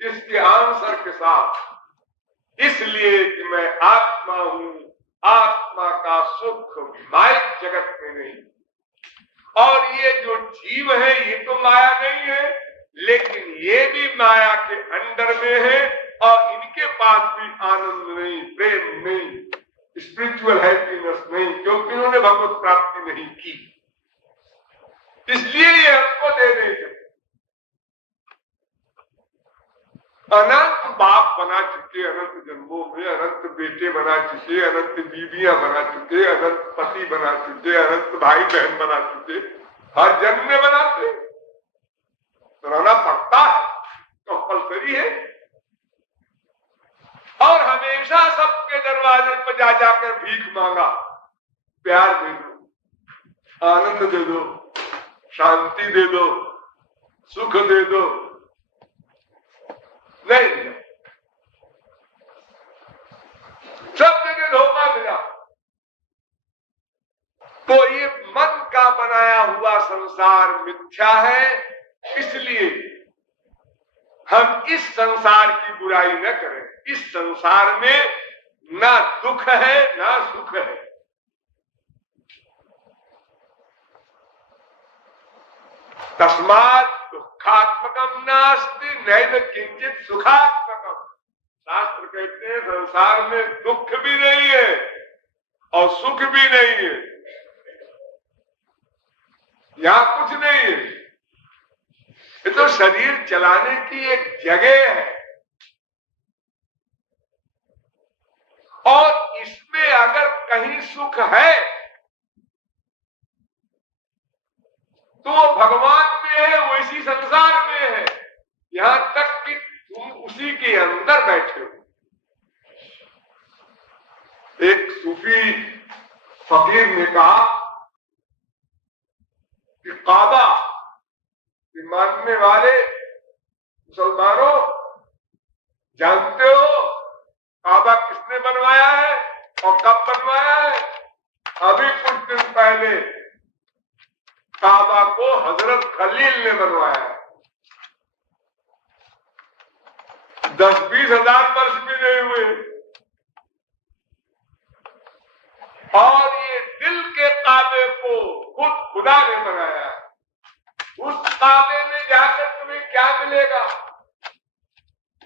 इसके आंसर के साथ, इसलिए कि मैं आत्मा हूं, आत्मा का सुख माइक जगत में नहीं। और ये जो जीव है ये तो माया नहीं है, लेकिन ये भी माया के अंडर में है और इनके पास भी आनंद नहीं, प्रेम नहीं, स्पिरिचुअल हैप्पीनेस नहीं, क्योंकि उन्होंने भगवत प्राप्ति नहीं की। इसलिए ये हमको दे नहीं सकते। अनंत बाप बना चुके अनंत जन्मों में, अनंत बेटे बना चुके, अनंत बीवियां बना चुके, अनंत पति बना चुके, अनंत भाई बहन बना चुके, हर जन्म में बनाते तो रहना पड़ता है, कंपल्सरी है। और हमेशा सबके दरवाजे पर जा जाकर भीख मांगा, प्यार दे दो, आनंद दे दो, शांति दे दो, सुख दे दो, नहीं, सब जगह धोखा मिला। तो ये मन का बनाया हुआ संसार मिथ्या है, इसलिए हम इस संसार की बुराई न करें। इस संसार में ना दुख है ना सुख है। तस्मात् दुखात्मकम नास्ति नैव किंचित सुखात्मकम। शास्त्र कहते हैं संसार में दुख भी नहीं है और सुख भी नहीं है, यहां कुछ नहीं है। ये तो शरीर चलाने की एक जगह है और इसमें अगर कहीं सुख है तो वो भगवान में है, वो इसी संसार में है, यहां तक कि तुम उसी के अंदर बैठे हो। एक सूफी फकीर ने कहा कि काबा मानने वाले मुसलमानों, जानते हो काबा किसने बनवाया है और कब बनवाया है? अभी कुछ दिन पहले काबा को हजरत खलील ने बनवाया है। 10-20 हजार वर्ष भी नहीं हुए। और ये दिल के काबे को खुद खुदा ने बनाया है। उस काबे में जाकर तुम्हें क्या मिलेगा?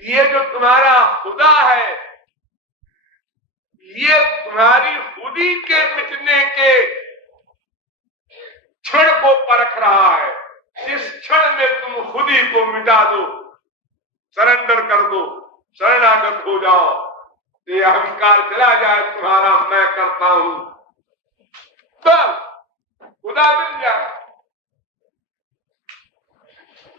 ये जो तुम्हारा खुदा है, ये तुम्हारी खुदी के मिटने के क्षण को परख रहा है। जिस क्षण में तुम खुदी को मिटा दो, सरेंडर कर दो, शरणागत हो जाओ, ये अहंकार चला जाए तुम्हारा, मैं करता हूं, तो खुदा मिल जाए।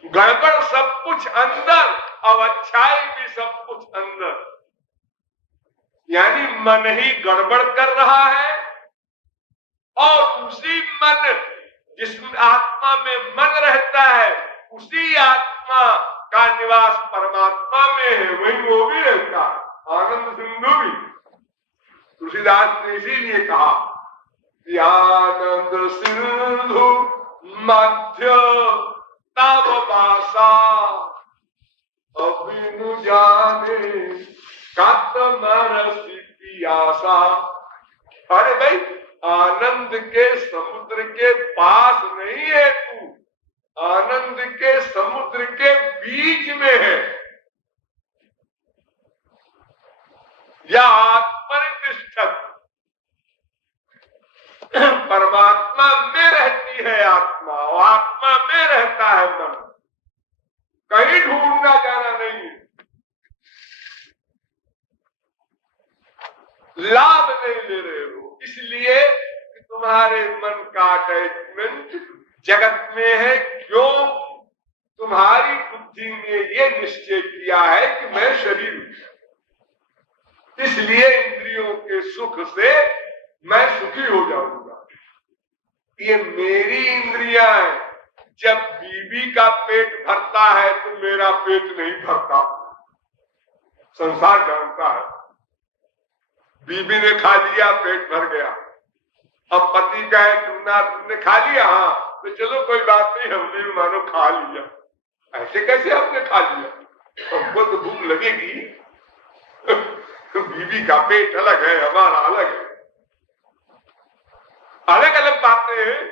गड़बड़ सब कुछ अंदर और अच्छाई भी सब कुछ अंदर, यानी मन ही गड़बड़ कर रहा है और उसी मन, जिस आत्मा में मन रहता है, उसी आत्मा का निवास परमात्मा में है, वही वो भी रहता है। आनंद सिंधु भी तुलसीदास ने इसीलिए कहा कि आनंद सिंधु मध्य तव वासा, अबिनु जाने कातमरसी पियासा। अरे भाई, आनंद के समुद्र के पास नहीं है तू, आनंद के समुद्र के बीच में है। या आत्मनिष्ठत, परमात्मा में रहती है आत्मा और आत्मा में रहता है मन, कहीं ढूंढना जाना नहीं है। लाभ नहीं ले रहे हो, इसलिए कि तुम्हारे मन का अटैचमेंट जगत में है। क्यों? तुम्हारी बुद्धि ने ये निश्चय किया है कि मैं शरीर हूं, इसलिए इंद्रियों के सुख से मैं सुखी हो जाऊंगा। ये मेरी इंद्रियां हैं। जब बीवी का पेट भरता है तो मेरा पेट नहीं भरता, संसार जानता है। बीवी ने खा लिया, पेट भर गया। अब पति कहे तुमने खा लिया? हाँ, तो चलो कोई बात नहीं, हमने भी मानो खा लिया। ऐसे कैसे हमने खा लिया? हमको तो भूख लगेगी। बीवी का पेट अलग है, हमारा अलग है, अलग अलग बातें हैं।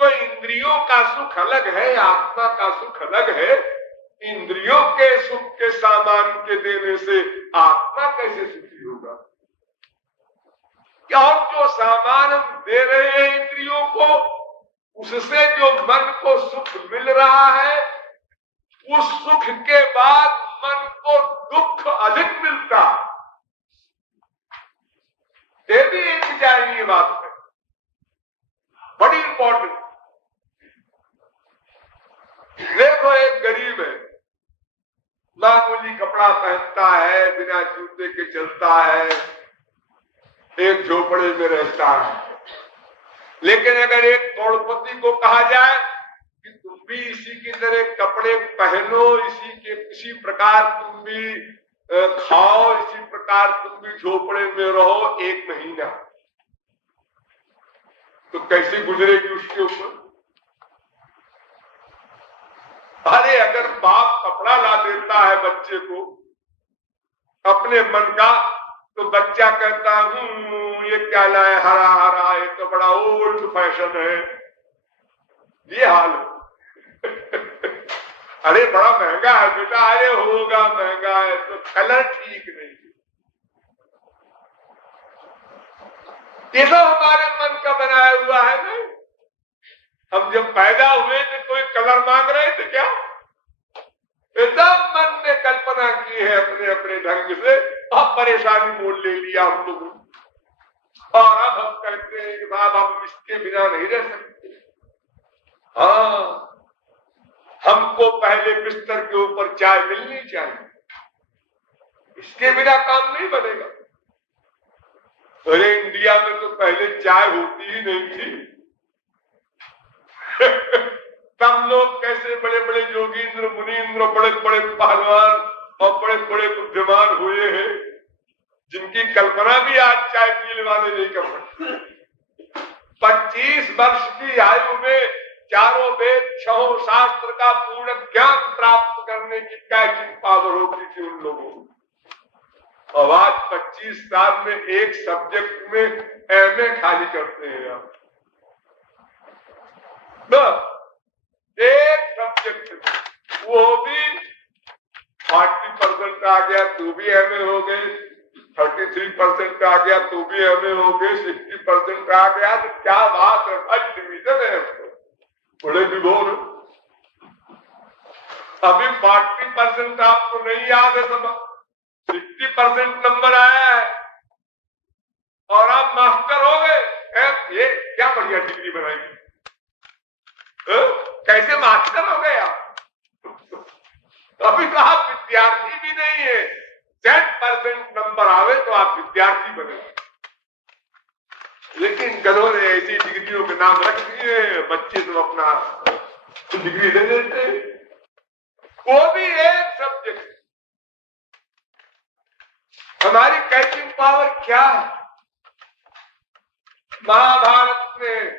तो इंद्रियों का सुख अलग है, आत्मा का सुख अलग है। इंद्रियों के सुख के सामान के देने से आत्मा कैसे सुखी होगा? और जो सामान हम दे रहे हैं इंद्रियों को, उससे जो मन को सुख मिल रहा है, उस सुख के बाद मन को दुख अधिक मिलता। ये भी एक विचारणीय बात है, बड़ी इंपॉर्टेंट। देखो, एक गरीब है, मामूली कपड़ा पहनता है, बिना जूते के चलता है, एक झोपड़े में रहता है। लेकिन अगर एक करोड़पति को कहा जाए कि तुम भी इसी की तरह कपड़े पहनो, इसी प्रकार तुम भी खाओ, इसी प्रकार तुम भी झोपड़े में रहो 1 महीना, तो कैसे गुजरेगी उसके ऊपर? अरे अगर बाप कपड़ा ला देता है बच्चे को अपने मन का, तो बच्चा कहता ये क्या लाए, हरा हरा, ये तो बड़ा ओल्ड फैशन है। ये हाल अरे बड़ा महंगा है बेटा, अरे होगा महंगा है तो कलर ठीक नहीं। ये तो हमारे मन का बनाया हुआ है ना। हम जब पैदा हुए तो कोई कलर मांग रहे थे क्या? एकदम मन ने कल्पना की है अपने अपने ढंग से, अब परेशानी मोल ले लिया हम लोगों, और अब हम कहते हैं कि साहब हम इसके बिना नहीं रह सकते। हाँ, हमको पहले बिस्तर के ऊपर चाय मिलनी चाहिए, इसके बिना काम नहीं बनेगा। अरे इंडिया में तो पहले चाय होती ही नहीं थी। तब लोग कैसे बड़े बड़े योगींद्र मुनींद्र, बड़े बड़े पहलवान और बड़े बड़े बुद्धिमान हुए हैं, जिनकी कल्पना भी आज चाय पीने वाले नहीं कर सकते। 25 वर्ष की आयु में चारों वेद 6 शास्त्र का पूर्ण ज्ञान प्राप्त करने की कैचिंग पावर होती थी उन लोगों को। और आज 25 साल में एक सब्जेक्ट में एमए खाली करते हैं आप। बस एक सब्जेक्ट, वो भी 40% आ गया तो भी एमए हो गए, 33% आ गया तो भी एमए हो गए, 60% आ गया तो क्या बात है, फर्स्ट डिवीजन है, बड़े विभोर। अभी 40% आपको नहीं याद है, सब 60% नंबर आया है और आप मास्टर हो गए। ये क्या बढ़िया डिग्री बनाई, कैसे मास्टर हो गए आप? अभी तो आप विद्यार्थी भी नहीं है। 10% नंबर आवे तो आप विद्यार्थी बने। लेकिन गधों ने ऐसी डिग्रियों के नाम रख दिए, बच्चे तो अपना डिग्री दे देते, वो भी एक सब्जेक्ट। हमारी कैचिंग पावर क्या है? महाभारत में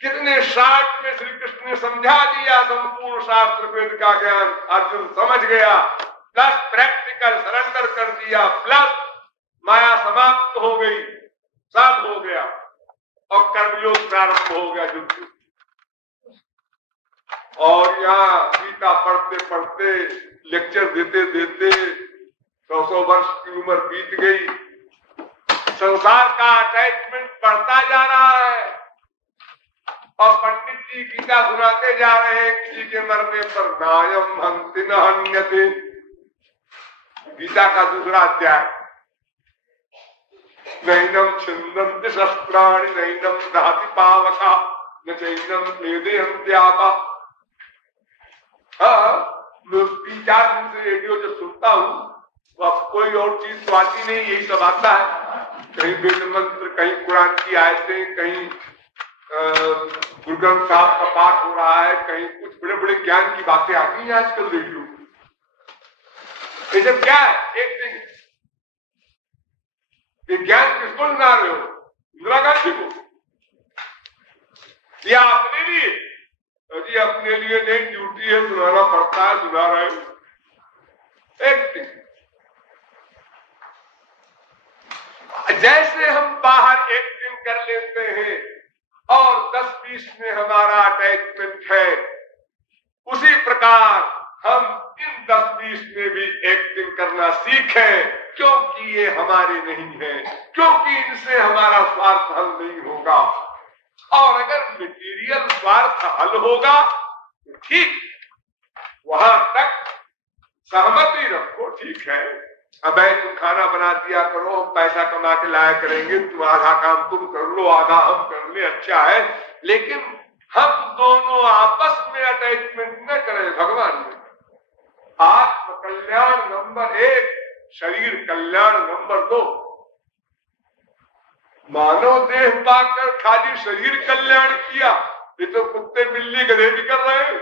कितने शार्ट में श्री कृष्ण ने समझा दिया संपूर्ण शास्त्र वेद का ज्ञान, अर्जुन समझ गया, प्लस प्रैक्टिकल सरेंडर कर दिया, प्लस माया समाप्त हो गई, सब हो गया और कर्मयोग प्रारंभ हो गया युद्ध। और यहाँ गीता पढ़ते पढ़ते, लेक्चर देते देते 100 वर्ष की उम्र बीत गई। संसार का अटैचमेंट बढ़ता जा रहा है और पंडित जी गीता सुनाते जा रहे हैं, किसी के मरने पर नायम हंति न हन्यते। गीता का दूसरा अध्याय, नैनम छिन्दन्ति शस्त्राणि नैनम दहति पावका न चैनम वेदयन्त्यापा। हाँ, 3-4 दिन से रेडियो जो सुनता हूँ, अब कोई और चीज तो आती नहीं, यही सब आता है। कहीं वेद मंत्र, कहीं कुरान की आयतें, कहीं गुरु ग्रंथ साहब का पाठ हो रहा है, कहीं कुछ बड़े बड़े ज्ञान की बातें आती हैं आजकल रेडियो। ये सब क्या है? एक दिन ये ज्ञान किसको सुना रहे हो? इंदिरा गांधी को या अपने लिए? जी अपने लिए नहीं, ड्यूटी है, सुनाना पड़ता है, सुना रहे हो। एक दिन जैसे हम बाहर एक्टिंग कर लेते हैं और 10-20 में हमारा अटैचमेंट है, उसी प्रकार हम इन 10-20 में भी एक्टिंग करना सीखें, क्योंकि ये हमारे नहीं है, क्योंकि इनसे हमारा स्वार्थ हल नहीं होगा। और अगर मटेरियल स्वार्थ हल होगा तो ठीक, वहां तक सहमति रखो, ठीक है, अब तुम खाना बना दिया करो, हम पैसा कमा के लाया करेंगे, तुम आधा काम तुम कर लो, आधा हम कर ले, अच्छा है, लेकिन हम दोनों आपस में अटैचमेंट न करें भगवान में। आत्म कल्याण नंबर 1, शरीर कल्याण नंबर 2। मानव देह पाकर खाली शरीर कल्याण किया, ये तो कुत्ते बिल्ली गधे भी कर रहे हैं,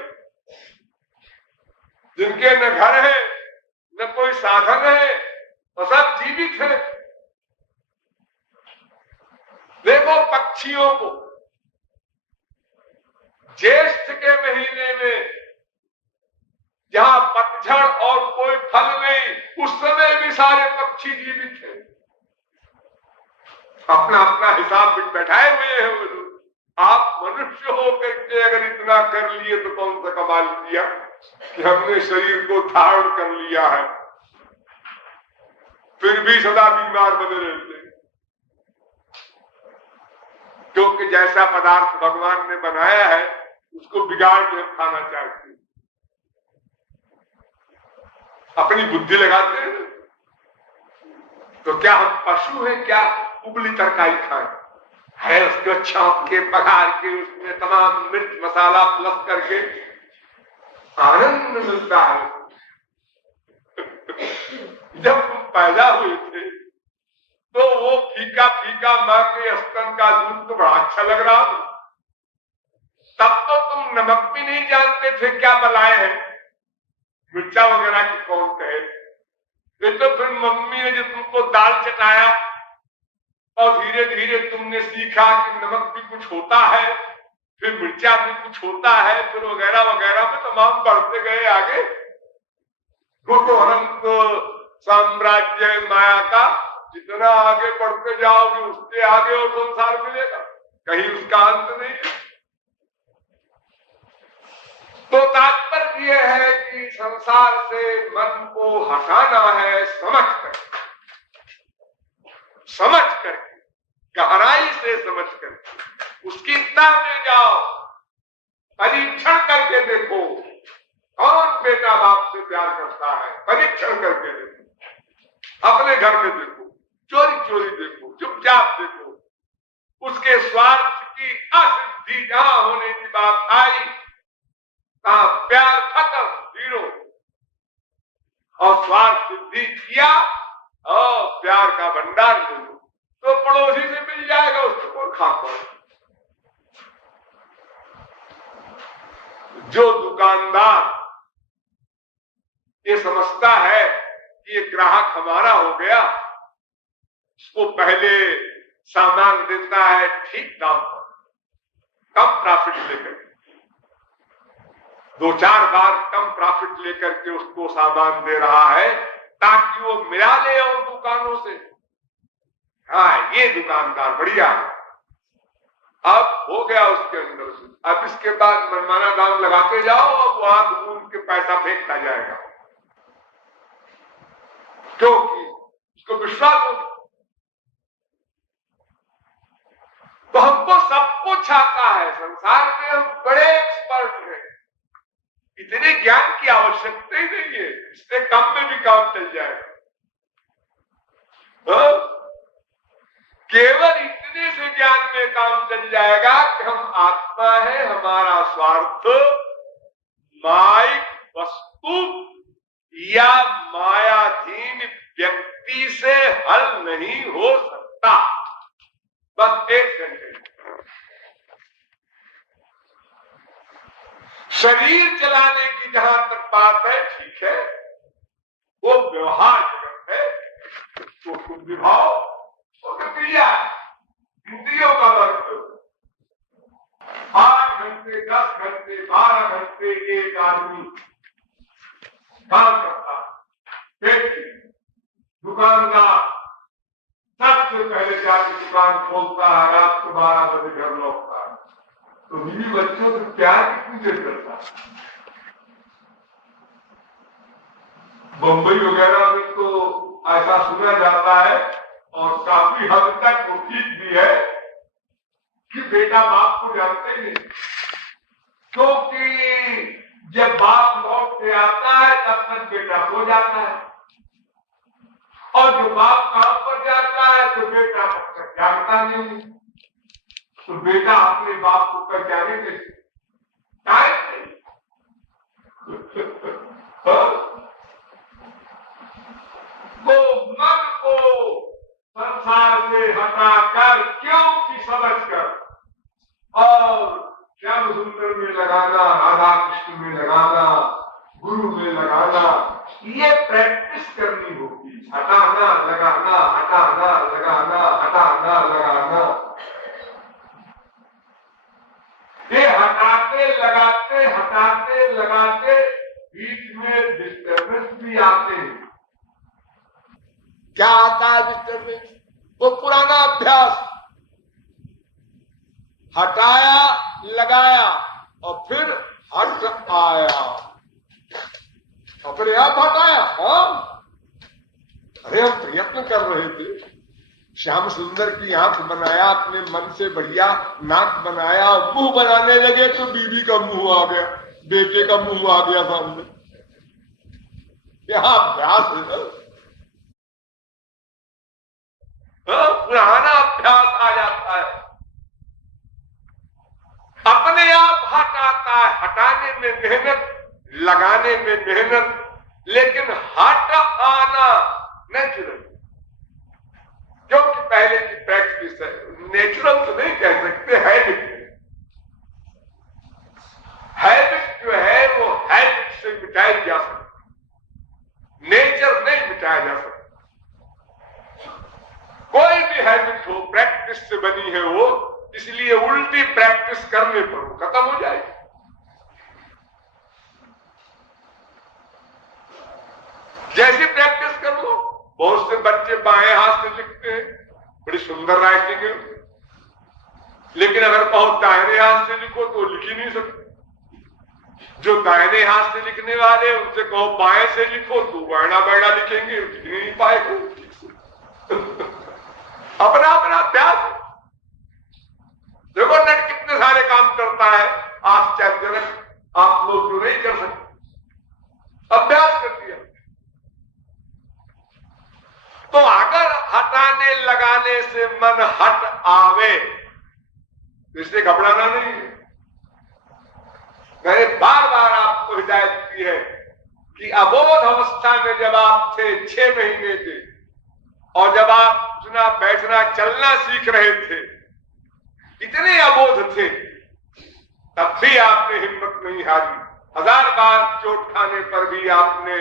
जिनके न घर है न कोई साधन है और सब जीवित है। देखो पक्षियों को ज्येष्ठ के महीने में जहां पतझड़ और कोई फल नहीं, उस समय भी सारे पक्षी जीवित हैं, अपना अपना हिसाब बैठाए हुए हैं। आप मनुष्य होकर के अगर इतना कर लिए तो कौन सा कमाल किया कि हमने शरीर को धारण कर लिया है, फिर भी सदा बीमार बने रहते हैं, क्योंकि जैसा पदार्थ भगवान ने बनाया है उसको बिगाड़ के हम खाना चाहते हैं, अपनी बुद्धि लगाते हैं। तो क्या हम पशु हैं क्या उबली तरकारी खाएं? है उसको छौंक के पकाड़ के उसमें तमाम मिर्च मसाला प्लस करके आनंद मिलता है। जब तुम पैदा हुए थे तो वो फीका फीका मां के स्तन का दूध तो बड़ा अच्छा लग रहा था, तब तो तुम नमक भी नहीं जानते थे क्या बलाए हैं, मिर्चा वगैरह की कौन कहे। तो फिर मम्मी ने जो तुमको दाल चटाया और धीरे धीरे तुमने सीखा कि नमक भी कुछ होता है, फिर मिर्चा भी कुछ होता है, फिर वगैरह वगैरह में तमाम बढ़ते गए आगे। वो तो अनंत साम्राज्य माया का, जितना आगे बढ़ते जाओगे उसके आगे और संसार मिलेगा, कहीं उसका अंत नहीं है। तो तात्पर्य यह है कि संसार से मन को हटाना है समझ करके, गहराई से समझ करके उसकी तह में जाओ, परीक्षण करके देखो कौन बेटा बाप से प्यार करता है, परीक्षण करके देखो, अपने घर में देखो, चोरी चोरी देखो, चुपचाप देखो, उसके स्वार्थ की असिद्धि जहां होने की बात आई, कहा प्यार खत्म, जीरो, और स्वार्थ सिद्धि किया और प्यार का भंडार ले लो तो पड़ोसी से मिल जाएगा, उसको कौन खाता है। जो दुकानदार ये समझता है कि ये ग्राहक हमारा हो गया, उसको पहले सामान देता है ठीक दाम पर, कम प्रॉफिट लेकर, 2-4 बार कम प्रॉफिट लेकर के उसको सामान दे रहा है ताकि वो मिला ले और दुकानों से। हाँ, ये दुकानदार बढ़िया है, अब हो गया उसके अंदर से। अब इसके बाद मनमाना दाम लगाते जाओ और वो आंख मूंद के पैसा फेंकता जाएगा, क्योंकि उसको विश्वास हो। तो हमको सब कुछ आता है संसार में, हम बड़े एक्सपर्ट हैं, इतने ज्ञान की आवश्यकता ही नहीं है, इससे कम में भी काम चल जाएगा। केवल इतने से ज्ञान में काम चल जाएगा कि हम आत्मा है, हमारा स्वार्थ माइक वस्तु या मायाधीन व्यक्ति से हल नहीं हो सकता। बस एक सेंटेंस, शरीर चलाने की जहां तक बात है ठीक है, वो व्यवहार जगत है, तो तुम निभाओ और क्रिया इंद्रियों का वर्ग 8 घंटे 10 घंटे 12 घंटे एक आदमी काम करता, दुकानदार सबसे पहले जाकर दुकान खोलता है, रात को 12 बजे घर लौटता है, तो बीवी बच्चों से प्यार कितनी देर करता है। बंबई वगैरह में तो ऐसा सुना जाता है और काफी हद तक वो ठीक भी है कि बेटा बाप को जानते ही नहीं, क्योंकि जब बाप लौट के आता है तब तक बेटा सो जाता है, और जो बाप काम पर जाता है तो बेटा तब तक जागता नहीं। तो बेटा अपने बाप को कर जाने कैसे? टाइम नहीं। तो मन को संसार से हटाकर क्यों की समझ कर और श्याम सुंदर में लगाना, राधा कृष्ण में लगाना, गुरु में लगाना, ये प्रैक्टिस करनी होगी। हटाना लगाना, हटाना लगाना, हटाना लगाना, ये हटाते लगाते बीच में डिस्टर्बेंस भी आते हैं। क्या आता है डिस्टर्बेंस? वो पुराना अभ्यास, हटाया लगाया और फिर हट आया, अपने आप हटाया। हाँ, अरे हम प्रयत्न कर रहे थे, श्याम सुंदर की आंख बनाया, अपने मन से बढ़िया नाक बनाया, मुंह बनाने लगे तो बीवी का मुंह आ गया, बेटे का मुंह आ गया सामने। यहां अभ्यास है ना, पुराना अभ्यास आ जाता है, अपने आप हट आता है। हटाने में मेहनत, लगाने में मेहनत, लेकिन हट आना नेचुरल, क्योंकि पहले की प्रैक्टिस है। नेचुरल तो नहीं कह सकते, हैबिट है। हैबिट जो है वो हैबिट से मिटाई जा सकती, नेचर नहीं मिटाया जा सकता। कोई भी हैबिट हो प्रैक्टिस से बनी है वो, इसलिए उल्टी प्रैक्टिस करने पर वो खत्म हो जाएगी। जैसी प्रैक्टिस कर लो, बहुत से बच्चे बाएं हाथ से लिखते हैं, बड़ी सुंदर राइटिंग है, लेकिन अगर बहुत दाहिने हाथ से लिखो तो लिख ही नहीं सकते। जो दाहिने हाथ से लिखने वाले उनसे कहो बाएं से लिखो तो बैठा बैठा लिखेंगे, लिख नहीं पाएगा। अपना अपना अभ्यास। देखो नेट कितने सारे काम करता है, आश्चर्यजनक। आप लोग जो नहीं कर सकते, अभ्यास कर दिया। तो अगर हटाने लगाने से मन हट आवे तो इससे घबराना नहीं है। मैंने बार बार आपको हिदायत की है कि अबोध अवस्था में जब आप थे 6 महीने के, और जब आप उठना बैठना चलना सीख रहे थे, इतने अबोध थे, तब भी आपने हिम्मत नहीं हारी। 1000 बार चोट खाने पर भी आपने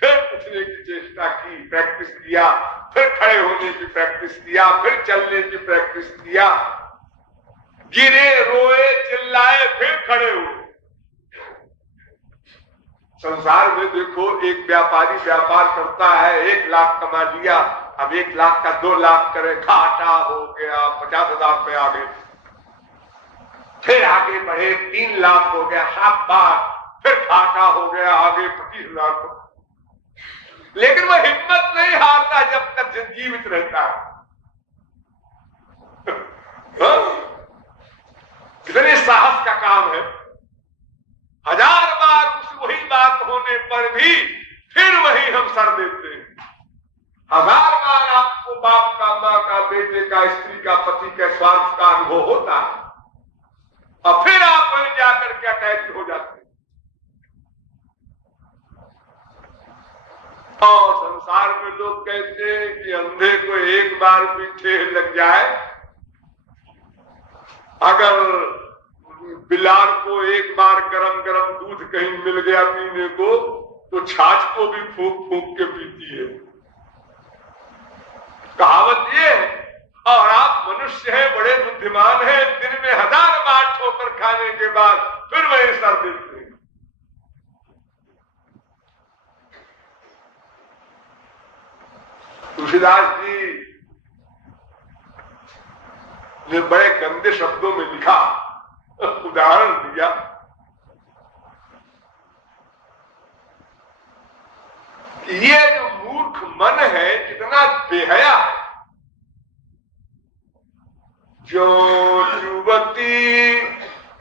फिर उठने की चेष्टा की, प्रैक्टिस किया, फिर खड़े होने की प्रैक्टिस किया, फिर चलने की प्रैक्टिस किया, गिरे, रोए, चिल्लाए, फिर खड़े हुए। संसार में देखो, एक व्यापारी व्यापार करता है, 1 लाख कमा लिया, अब 1 लाख का 2 लाख करे, घाटा हो गया, 50,000 पे आ गए। फिर आगे बढ़े, 3 लाख हो गया, शाबाश, फिर घाटा हो गया, आगे 25,000 को। लेकिन वो हिम्मत नहीं हारता जब तक जीवित रहता है। कितने साहस का काम है। 1000 बार वही बात होने पर भी फिर वही हम सर देते हैं। 1000 बार आपको बाप का, माँ का, बेटे का, स्त्री का, पति के स्वार्थ का अनुभव होता है, और फिर आप वहीं जाकर के अटैच हो जाते हैं। और संसार में लोग कहते हैं कि अंधे को 1 बार भी ठेह लग जाए, अगर बिलार को 1 बार गरम गरम दूध कहीं मिल गया पीने को, तो छाछ को भी फूंक फूंक के पीती है। कहावत ये है। और आप मनुष्य हैं, बड़े बुद्धिमान हैं, दिन में 1000 बार ठोकर खाने के बाद फिर वही सर देते हैं। तुलसीदास जी ने बड़े गंदे शब्दों में लिखा, उदाहरण दिया, कि ये जो मूर्ख मन है कितना बेहया है। जो युवती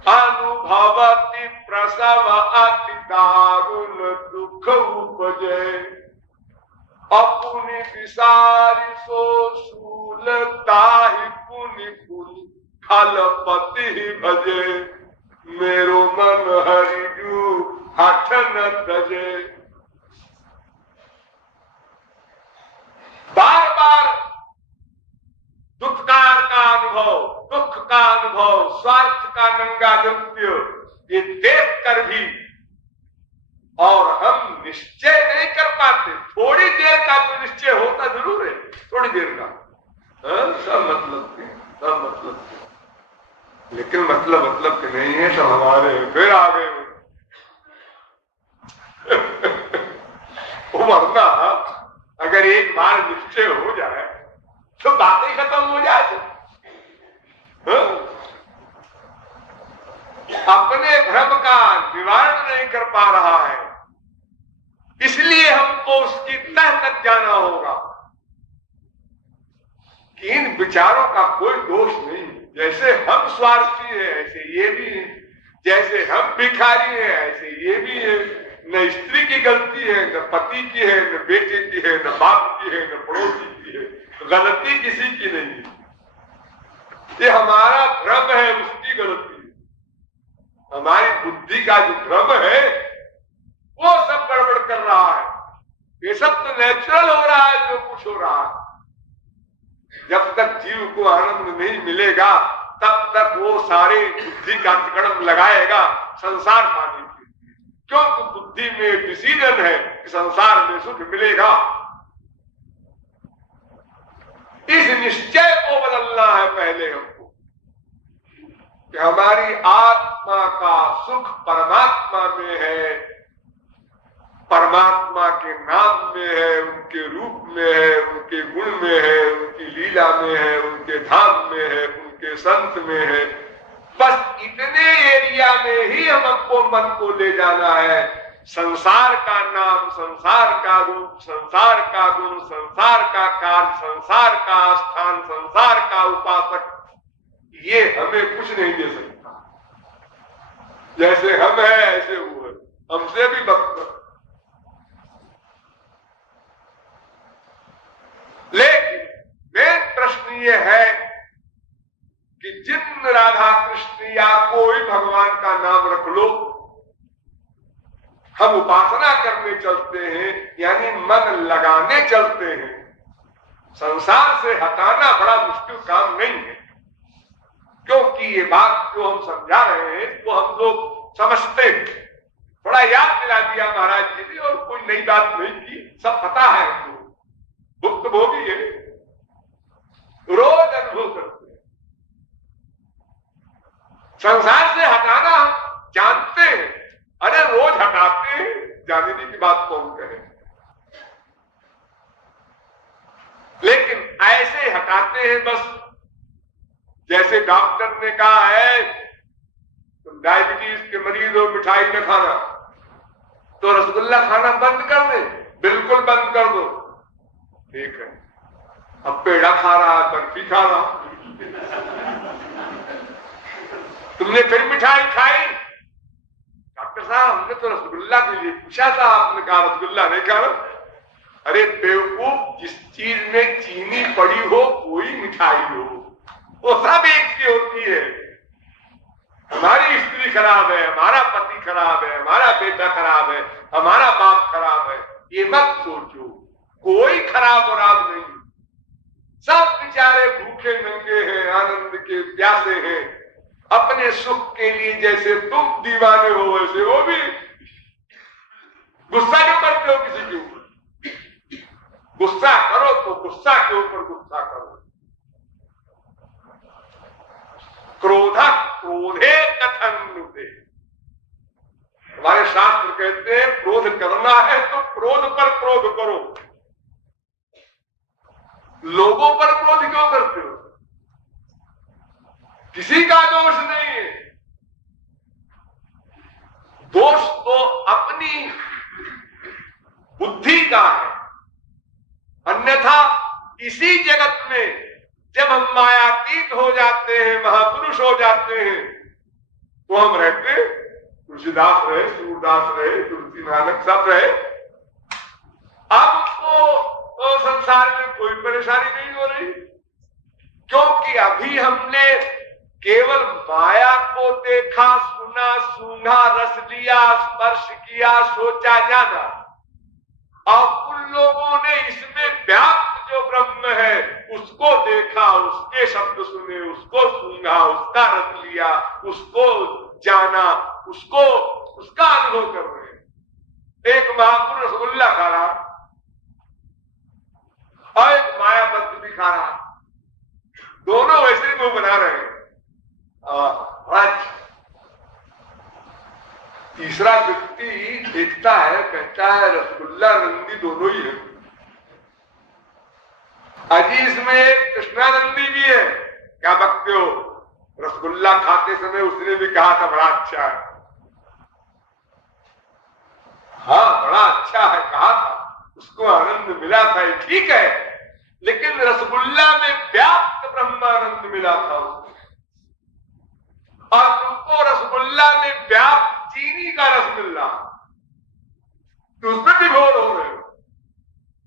अनुभवती प्रसव अति दारुण दुख उपजे, अपुनि विसारि सो शूल ताहि पुनि पुनि खलपति भजे, मेरो मन हरिजू हठ न तजे। बार बार दुख का अनुभव, स्वार्थ का नंगा नृत्य ये देख कर भी और हम निश्चय नहीं कर पाते। थोड़ी देर का तो निश्चय होता जरूर है, थोड़ी देर का सब मतलब के, लेकिन मतलब के नहीं है, सब हमारे फिर आ गए वरना अगर एक बार निश्चय हो जाए तो बातें खत्म हो जाए। अपने भ्रम का निवारण नहीं कर पा रहा है, इसलिए हमको उसकी तह तक जाना होगा कि इन विचारों का कोई दोष नहीं। जैसे हम स्वार्थी हैं ऐसे ये भी है, जैसे हम भिखारी हैं ऐसे ये भी है। न स्त्री की गलती है, न पति की है, न बेटे की है, न बाप की है, न पड़ोसी की है, गलती किसी की नहीं है। ये हमारा भ्रम है, उसकी गलती है। हमारी बुद्धि का जो भ्रम है वो सब गड़बड़ कर रहा है। ये सब तो नेचुरल हो रहा है जो कुछ हो रहा है। जब तक जीव को आनंद नहीं मिलेगा तब तक वो सारे बुद्धि का तिकड़म लगाएगा संसार पाने के, क्योंकि बुद्धि में डिसीजन है कि संसार में सुख मिलेगा। इस निश्चय को बदलना है पहले हमको कि हमारी आत्मा का सुख परमात्मा में है, परमात्मा के नाम में है, उनके रूप में है, उनके गुण में है, उनकी लीला में है, उनके धाम में है, उनके संत में है। बस इतने एरिया में ही हमको मन को ले जाना है। संसार का नाम, संसार का रूप, संसार का गुण, संसार का कार्य, संसार का स्थान, संसार का उपासक, ये हमें कुछ नहीं दे सकता। जैसे हम है ऐसे वो है, हमसे भी बदतर। लेकिन मेन प्रश्न ये है कि जिन राधा कृष्ण या कोई भगवान का नाम रख लो, हम उपासना करने चलते हैं यानी मन लगाने चलते हैं। संसार से हटाना बड़ा मुश्किल काम नहीं है, क्योंकि ये बात जो हम समझा रहे हैं वो हम लोग समझते हैं। थोड़ा याद दिला दिया महाराज जी ने और कोई नई बात नहीं की, सब पता है हमको, भुक्त भोगी है, रोज अनुभव करते हैं। संसार से हटाना हम जानते हैं, अरे रोज हटाते हैं, जानने की बात कौन कहे। लेकिन ऐसे हटाते हैं बस, जैसे डॉक्टर ने कहा है तुम डायबिटीज के मरीज हो, मिठाई न खाना, तो रसगुल्ला खाना बंद कर दे, बिल्कुल बंद कर दो। ठीक है, अब पेड़ा खा रहा है, बर्फी खा रहा, तुमने फिर मिठाई खाई, डॉक्टर साहब हमने तो रसगुल्ला के लिए पूछा था, आपने कहा रसगुल्ला नहीं खाना। अरे बेवकूफ, जिस चीज में चीनी पड़ी हो कोई मिठाई हो, वो सब एक सी होती है। हमारी स्त्री खराब है, हमारा पति खराब है, हमारा बेटा खराब है, हमारा बाप खराब है, ये मत सोचो। कोई खराब और आप नहीं, सब बेचारे भूखे नंगे हैं, आनंद के प्यासे हैं। अपने सुख के लिए जैसे तुम दीवाने हो वैसे वो भी। गुस्सा क्यों करते हो किसी के ऊपर? गुस्सा करो तो गुस्सा के ऊपर गुस्सा करो। क्रोधा क्रोधे कथन नुते, हमारे शास्त्र कहते हैं क्रोध करना है तो क्रोध पर क्रोध करो। लोगों पर क्रोध क्यों करते हो? किसी का दोष नहीं है, दोष तो अपनी बुद्धि का है। अन्यथा इसी जगत में जब हम मायातीत हो जाते हैं, महापुरुष हो जाते हैं, तो हम रहते तुलसीदास रहे, सूरदास रहे, तुलसी नानक सब रहे। अब तो संसार में कोई परेशानी नहीं हो रही, क्योंकि अभी हमने केवल माया को देखा, सुना, सूंघा, रस लिया, स्पर्श किया, सोचा, जाना। और उन लोगों ने इसमें व्याप्त जो ब्रह्म है उसको देखा, उसके शब्द सुने, उसको सूंघा, उसका रस लिया, उसको जाना, उसका अनुभव कर रहे हैं। एक महापुरुष रसगुल्ला खा रहा और एक मायाबद्ध भी खा रहा, दोनों वैसे ही मुंह बना रहे हैं। तीसरा व्यक्ति देखता है, कहता है रसगुल्ला नंदी दोनों ही है। अजी इसमें कृष्णानंदी भी है, क्या बकते हो? रसगुल्ला खाते समय उसने भी कहा था बड़ा अच्छा है। हाँ बड़ा अच्छा है कहा था, उसको आनंद मिला था, ठीक है, लेकिन रसगुल्ला में व्याप्त ब्रह्मानंद मिला था उसको। और तुमको रसगुल्ला में व्याप्त चीनी का रस मिल रहा, तो उसमें विभोर हो रहे हो।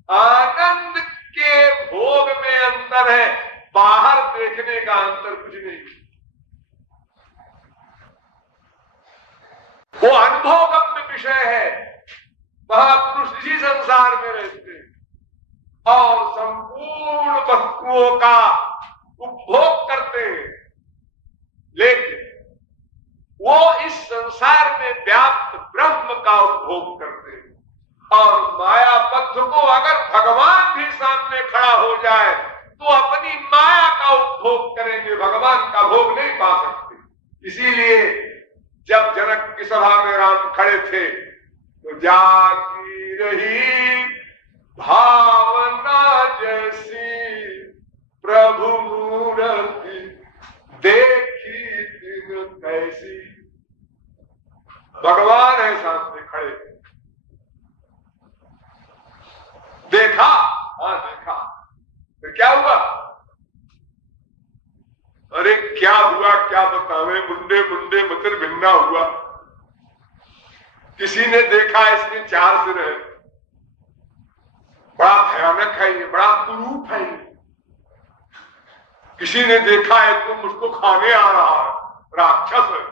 आनंद के भोग में अंतर है, बाहर देखने का अंतर कुछ नहीं। वो अनुभवगम्य विषय है। महापुरुष इसी संसार में रहते और संपूर्ण वस्तुओं का उपभोग करते हैं, लेकिन वो इस संसार में व्याप्त ब्रह्म का उपभोग करते हैं। और मायाबद्ध को अगर भगवान भी सामने खड़ा हो जाए तो अपनी माया का उपभोग करेंगे, भगवान का भोग नहीं पा सकते। इसीलिए जब जनक की सभा में राम खड़े थे तो जागी रही भावना जैसी प्रभु मूर्ति देखी दिन कैसी। भगवान है सामने खड़े, देखा, हाँ देखा, फिर क्या हुआ? अरे क्या हुआ क्या बतावे, मुंडे मुंडे मतिर भिन्ना हुआ। किसी ने देखा इसके 4 सिर है, बड़ा भयानक है ये, बड़ा कुरूप है ये। किसी ने देखा है तो मुझको खाने आ रहा है, राक्षस है।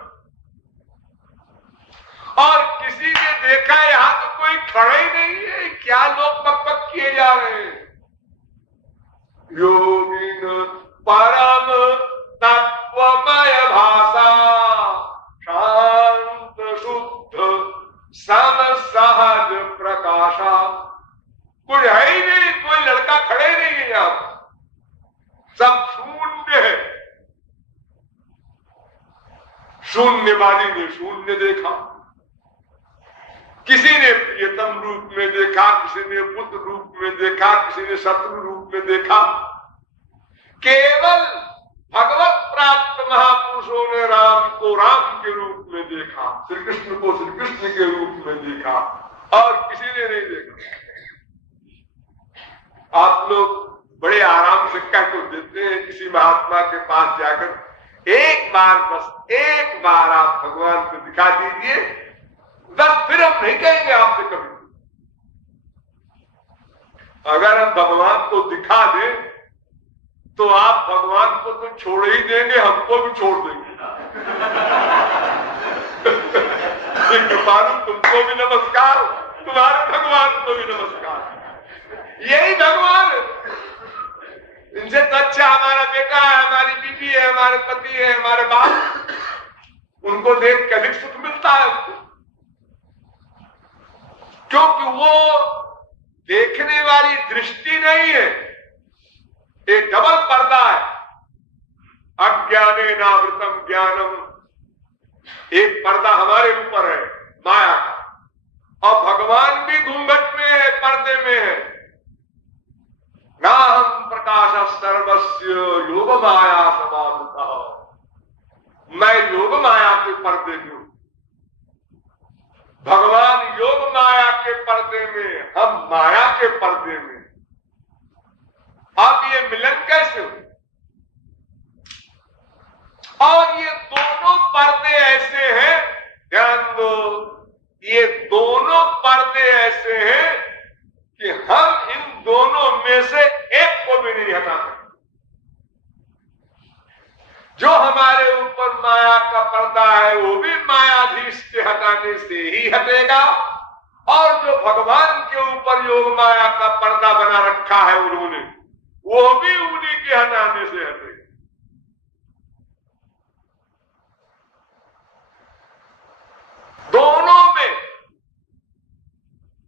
और किसी ने देखा यहां तो कोई खड़ा ही नहीं है, क्या लोग बकबक किए जा रहे हैं। योगिन परम तत्वमय भाषा शांत शुद्ध सम सहज प्रकाशा। कोई है ही नहीं, कोई लड़का खड़े नहीं है यहां, सब शून्य है। शून्यवादी ने शून्य देखा, किसी ने प्रियतम रूप में देखा, किसी ने पुत्र रूप में देखा, किसी ने शत्रु रूप में देखा। केवल भगवत प्राप्त महापुरुषों ने राम को राम के रूप में देखा, श्री कृष्ण को श्री कृष्ण के रूप में देखा, और किसी ने नहीं देखा। आप लोग बड़े आराम से कह तो देते हैं किसी महात्मा के पास जाकर, एक बार, बस एक बार आप भगवान को दिखा दीजिए, बस फिर हम नहीं कहेंगे आपसे कभी। अगर हम भगवान को दिखा दें तो आप भगवान को तो छोड़ ही देंगे, हमको भी छोड़ देंगे। कृपालु तुमको भी नमस्कार, तुम्हारे भगवान को भी नमस्कार। यही भगवान है, इनसे तो अच्छा हमारा बेटा है, हमारी बीवी है, हमारे पति है, हमारे बाप, उनको देख के अधिक सुख मिलता है हमको। क्योंकि वो देखने वाली दृष्टि नहीं है, एक डबल पर्दा है। अज्ञाने नावृतम ज्ञानम, एक पर्दा हमारे ऊपर है माया का, और भगवान भी घूंघट में है, पर्दे में है। नाहं प्रकाश सर्वस्य योग माया समावृतः, मैं योग माया के पर्दे में हूं। भगवान योग माया के पर्दे में, हम माया के पर्दे में। अब ये मिलन कैसे हो? और ये दोनों पर्दे ऐसे हैं, ध्यान दो, भी नहीं हटा सकते। जो हमारे ऊपर माया का पर्दा है वो भी मायाधीश के हटाने से ही हटेगा, और जो भगवान के ऊपर योग माया का पर्दा बना रखा है उन्होंने, वो भी उन्हीं के हटाने से हटेगा। दोनों में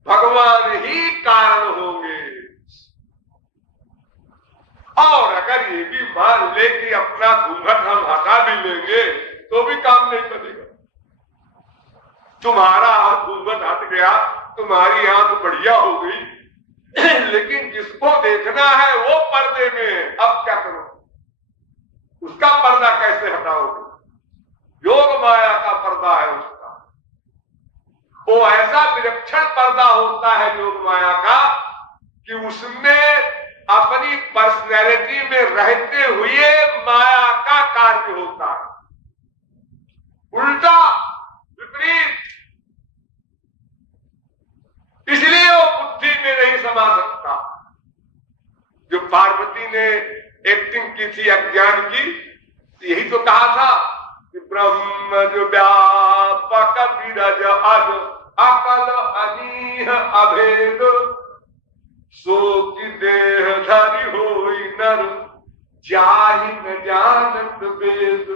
भगवान ही कारण होंगे। और अगर ये भी मान ले कि अपना घूंघट हम हटा भी लेंगे तो भी काम नहीं बनेगा। तुम्हारा घूंघट हट गया, तुम्हारी आंख बढ़िया हो गई, लेकिन जिसको देखना है वो पर्दे में है, अब क्या करो? उसका पर्दा कैसे हटाओगे? योग माया का पर्दा है उसका। वो ऐसा विलक्षण पर्दा होता है योग माया का कि उसमें अपनी पर्सनैलिटी में रहते हुए माया का कार्य होता है, उल्टा विपरीत। इसलिए वो बुद्धि में नहीं समा सकता। जो पार्वती ने एक्टिंग की थी अज्ञान की, यही तो कहा था कि ब्रह्म जो व्यापक विरज अज अकल अनीह अभेद, सो की देह धरि होई नर जाहि न जानत वेद।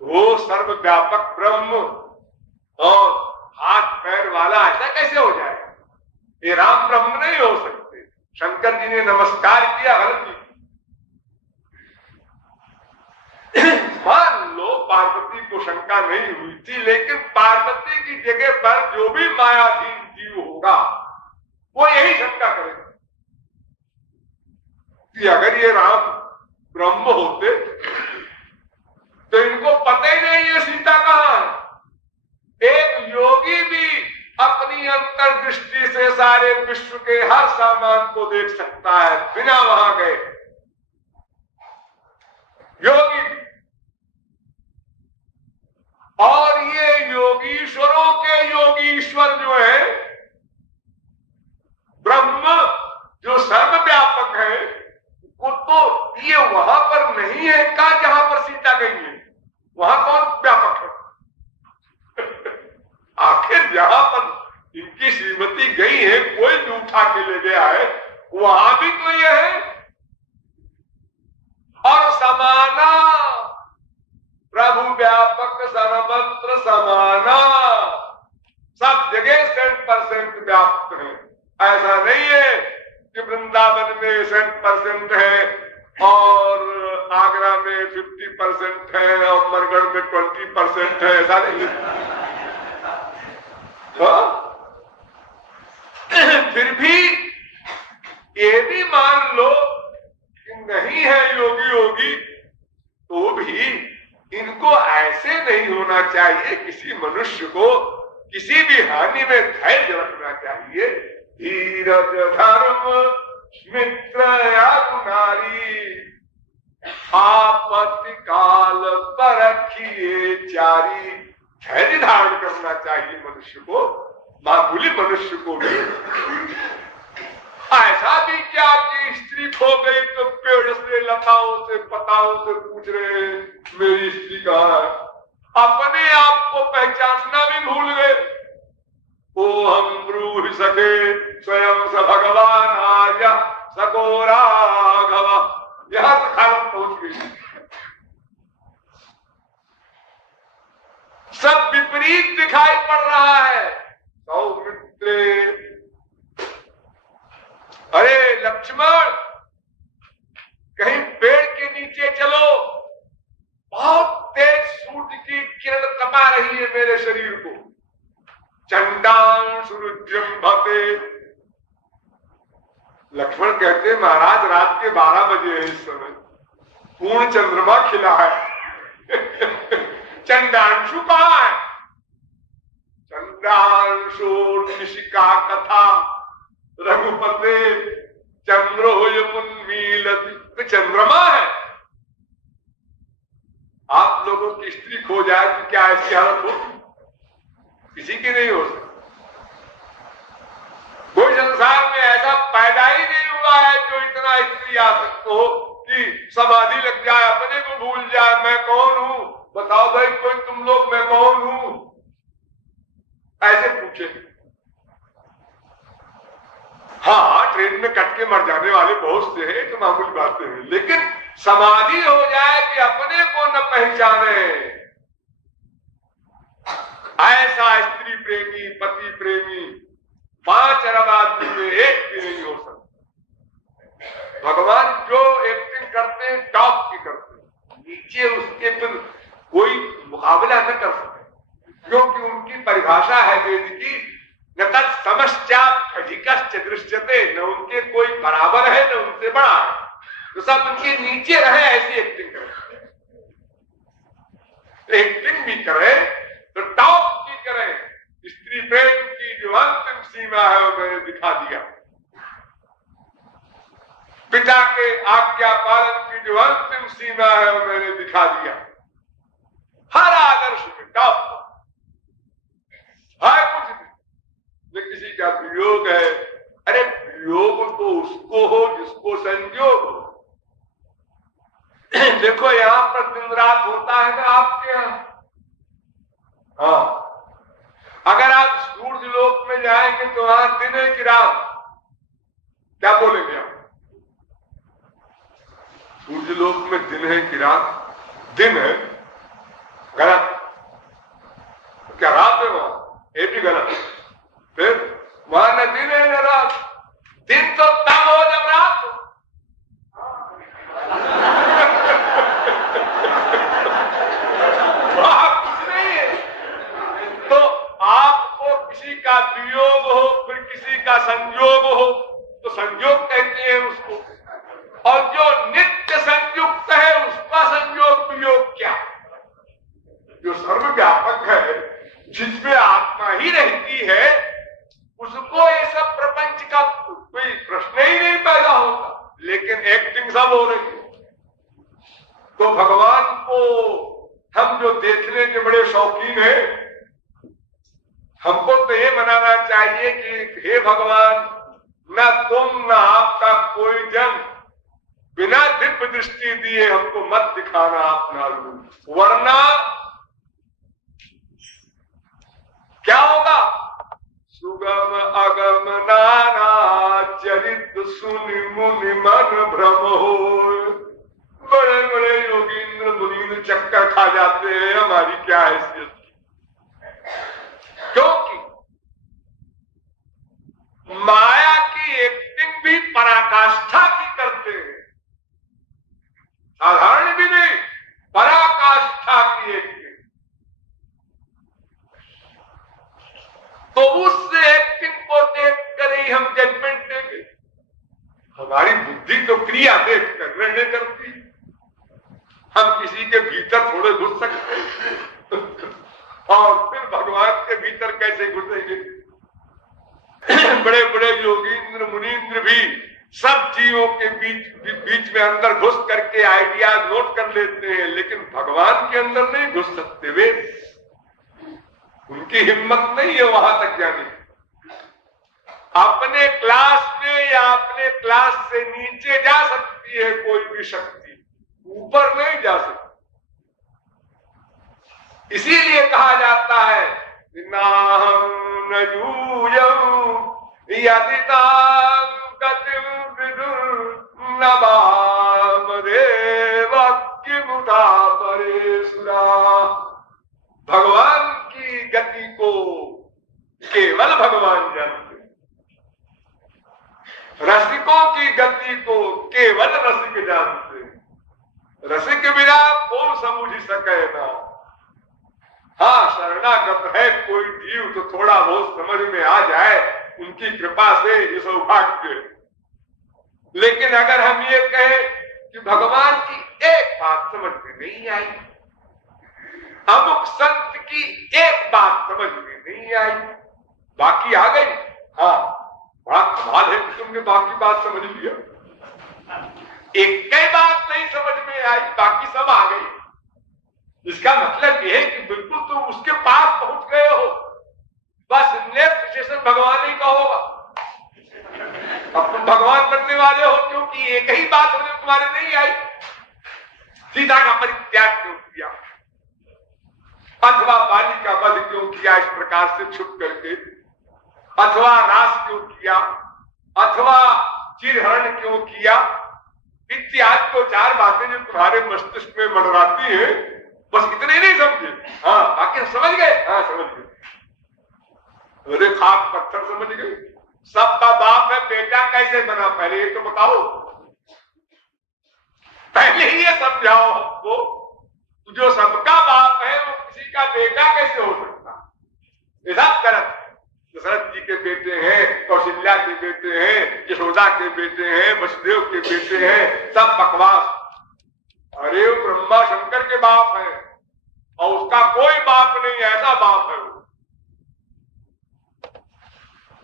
वो सर्वव्यापक ब्रह्म और हाथ पैर वाला ऐसा कैसे हो जाएगा? ये राम ब्रह्म नहीं हो सकते। शंकर जी ने नमस्कार किया, गलती। मान लो पार्वती को शंका नहीं हुई थी, लेकिन पार्वती की जगह पर जो भी मायाधीन जीव होगा वो यही शंका करेगा कि अगर ये राम ब्रह्म होते तो इनको पता ही नहीं है सीता कहां है। एक योगी भी अपनी अंतर्दृष्टि से सारे विश्व के हर सामान को देख सकता है बिना वहां गए। योगी भी। और ये योगीश्वरों के योगीश्वर जो है, ब्रह्म जो सर्वव्यापक है, वो तो ये वहां पर नहीं है का जहां पर सीता गई है। वहां कौन व्यापक है? आखिर जहां पर इनकी श्रीमती गई है, कोई भी उठा के ले गया है, वहां भी तो ये है। और समाना प्रभु व्यापक सर्वत्र समाना, सब जगह 100% व्याप्त है। ऐसा नहीं है कि वृंदावन में 100% है और आगरा में 50% है और मरगढ़ में 20% है, ऐसा नहीं है। फिर भी ये भी मान लो कि नहीं है योगी योगी, तो भी इनको ऐसे नहीं होना चाहिए। किसी मनुष्य को किसी भी हानि में धैर्य रखना चाहिए। धीरज धर्म मित्र नारी, आपत्ति काल परखिए चारी। धैर्य धारण करना चाहिए मनुष्य को, मामूली मनुष्य को भी। ऐसा भी क्या कि स्त्री खो गई तो पेड़ से लताओं से पताओं से पूछ रहे मेरी स्त्री कहाँ है? अपने आप को पहचानना भी भूल गए। ओ हम ब्रूहि सके स्वयं स भगवान आया सको राघव। यहां तक हालत पहुंच गई। सब विपरीत दिखाई पड़ रहा है। सौमित्रे, अरे लक्ष्मण, कहीं पेड़ के नीचे चलो, बहुत तेज सूर्य की किरण तपा रही है मेरे शरीर को। चंडांशुरुजृंभते। लक्ष्मण कहते महाराज रात के 12 बजे है इस समय, पूर्ण चंद्रमा खिला है। चंडांशु कहां है? चंडांशुर्निशिका कथा रघुपते चंद्रोन्मीलति। चंद्रमा है। आप लोगों की स्त्री खो जाए तो क्या ऐसी हालत हो? किसी की नहीं हो सकती। कोई संसार में ऐसा पैदा ही नहीं हुआ है में स्त्री आसक्त हो कि समाधि लग जाए, अपने को भूल जाए, मैं कौन हूं, बताओ भाई कोई तुम लोग, मैं कौन हूं, ऐसे पूछे। हाँ, ट्रेन में कट के मर जाने वाले बहुत से हैं, तो मामूली बातें हैं, लेकिन समाधि हो जाए कि अपने को न पहचाने, ऐसा स्त्री प्रेमी, पति प्रेमी 5 अरब आदमी में एक भी नहीं हो सकता। भगवान जो एक्टिंग करते हैं टॉप की करते हैं, नीचे उसके फिर कोई मुकाबला न कर सके, क्योंकि उनकी परिभाषा है वेद की, न तत्समश्चात् अधिकश्च दृश्यते, न उनके कोई बराबर है न उनसे बड़ा है, तो सब उनके नीचे रहे, ऐसी एक्टिंग करें। एक्टिंग भी करें तो टॉप की करें। स्त्री प्रेम की जो अंतिम सीमा है वो मैंने दिखा दिया, पिता के आज्ञा पालन की जो अंतिम सीमा है वो मैंने दिखा दिया। हर आदर्श में टॉप है, कुछ नहीं। न किसी का वियोग है, अरे वियोग तो उसको हो जिसको संयोग हो। देखो यहां पर दिन रात होता है ना आपके यहां, हाँ, अगर आप सूर्य लोक में जाएंगे तो वहां दिन है कि रात, क्या बोलेंगे आप? सूर्य लोक में दिन है कि रात? दिन है, गलत। क्या रात है वहां? ये भी गलत। फिर वहां न दिन है न रात, दिन तो तब हो जब रात हो। कुछ नहीं है। तो आपको किसी का वियोग हो, फिर किसी का संयोग हो, तो संयोग कहते हैं उसको, और जो नित्य संयुक्त है उसका संयोग वियोग क्या? जो सर्वव्यापक है, जिसमें आत्मा ही रहती है, उसको ये सब प्रपंच का कोई प्रश्न ही नहीं पैदा होता, लेकिन एक्टिंग सब हो रही है। तो भगवान को हम जो देखने के बड़े शौकीन हैं, हमको तो ये मनाना चाहिए कि हे भगवान, न तुम न आपका कोई जन बिना दिव्य दृष्टि दिए हमको मत दिखाना अपना रूप, वरना क्या होगा? सुगम अगम नाना चरित सुनि मुनि मन भ्रम हो। बड़े बड़े योगींद्र मुनींद्र चक्कर खा जाते हैं, हमारी क्या हैसियत? क्योंकि माया की एक्टिंग भी पराकाष्ठा की करते हैं, साधारण भी नहीं, पराकाष्ठा की एक्टिंग। तो उस एक्टिंग को देख कर ही हम जजमेंट देंगे। हमारी बुद्धि तो क्रिया देख कर निर्णय करती है। हम किसी के भीतर थोड़े घुस सकते हैं और फिर भगवान के भीतर कैसे घुसेंगे? बड़े बड़े योगींद्र मुनींद्र भी सब जीवों के बीच में अंदर घुस करके आइडिया नोट कर लेते हैं, लेकिन भगवान के अंदर नहीं घुस सकते वे, उनकी हिम्मत नहीं है वहां तक जाने। अपने क्लास में या अपने क्लास से नीचे जा सकती है कोई भी शक्ति, ऊपर नहीं जा सकती। इसीलिए कहा जाता है नाहं न यूयं यदि तां गतिं विदुर् न वामदेव किमुता परेशुरा। भगवान की गति को केवल भगवान जानते, रसिकों की गति को केवल रसिक जानते। रसिक बिना कौन समझ सके ना। हाँ, शरणागत है कोई जीव तो थोड़ा बहुत समझ में आ जाए, उनकी कृपा से ये सौभाग्य। लेकिन अगर हम ये कहें कि भगवान की एक बात समझ में नहीं आई, अमुक संत की एक बात समझ में नहीं आई, बाकी आ गई, हाँ बड़ा कमाल है कि तुमने बाकी बात समझ लिया। एक ही बात नहीं समझ में आई, बाकी सब आ गई। इसका मतलब यह है कि बिल्कुल तुम उसके पास पहुंच गए हो, बस नेक्स्ट स्टेशन भगवान ही का होगा। अब तुम भगवान बनने वाले हो, क्योंकि की एक ही बात समझ तुम्हारे नहीं आई? सीता का परित्याग क्यों किया, अथवा बाली का वध क्यों किया इस प्रकार से छुप करके, अथवा रास क्यों किया, अथवा चिरहरण क्यों किया, इत्यादि को चार बातें जो तुम्हारे मस्तिष्क में मंडराती हैं, बस इतने नहीं समझे। हाँ, बाकी समझ गए? हाँ, समझ गए। अरे खाक पत्थर समझ गए। सबका बाप है, बेटा कैसे बना, पहले ये तो बताओ, पहले ही ये समझाओ हमको। जो सबका बाप है वो किसी का बेटा कैसे हो सकता? ये सब गलत। दशरथ जी के बेटे हैं, कौशल्या के बेटे हैं, यशोदा के बेटे हैं, वसुदेव के बेटे हैं, सब बकवास। अरे वो ब्रह्मा शंकर के बाप है और उसका कोई बाप नहीं, ऐसा बाप है वो।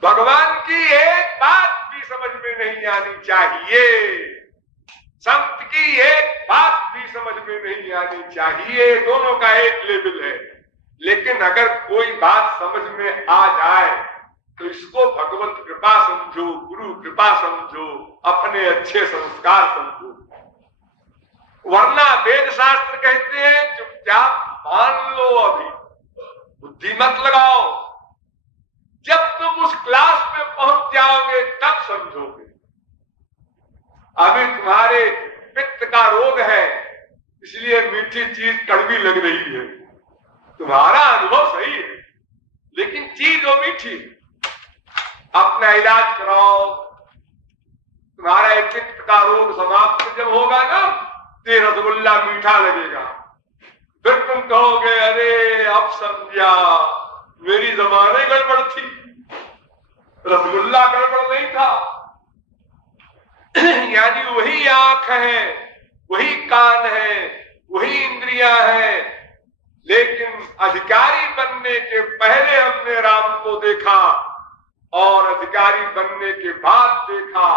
भगवान की एक बात भी समझ में नहीं आनी चाहिए, संत की एक बात भी समझ में नहीं आनी चाहिए, दोनों का एक लेवल है। लेकिन अगर कोई बात समझ में आ जाए तो इसको भगवत कृपा समझो, गुरु कृपा समझो, अपने अच्छे संस्कार समझो। वरना वेद शास्त्र कहते हैं चुपचाप मान लो, अभी बुद्धि मत लगाओ, जब तुम उस क्लास में पहुंच जाओगे तब समझोगे। अभी तुम्हारे पित्त का रोग है, इसलिए मीठी चीज कड़वी लग रही है। तुम्हारा अनुभव सही है, लेकिन चीज वो मीठी। अपना इलाज कराओ, तुम्हारा पित्त का रोग समाप्त जब होगा ना, तो रसगुल्ला मीठा लगेगा। फिर तुम कहोगे अरे अब समझा, मेरी जमाने गड़बड़ थी, रसगुल्ला गड़बड़ नहीं था। यानी वही आंख है, वही कान है, वही इंद्रियां हैं, लेकिन अधिकारी बनने के पहले हमने राम को देखा और अधिकारी बनने के बाद देखा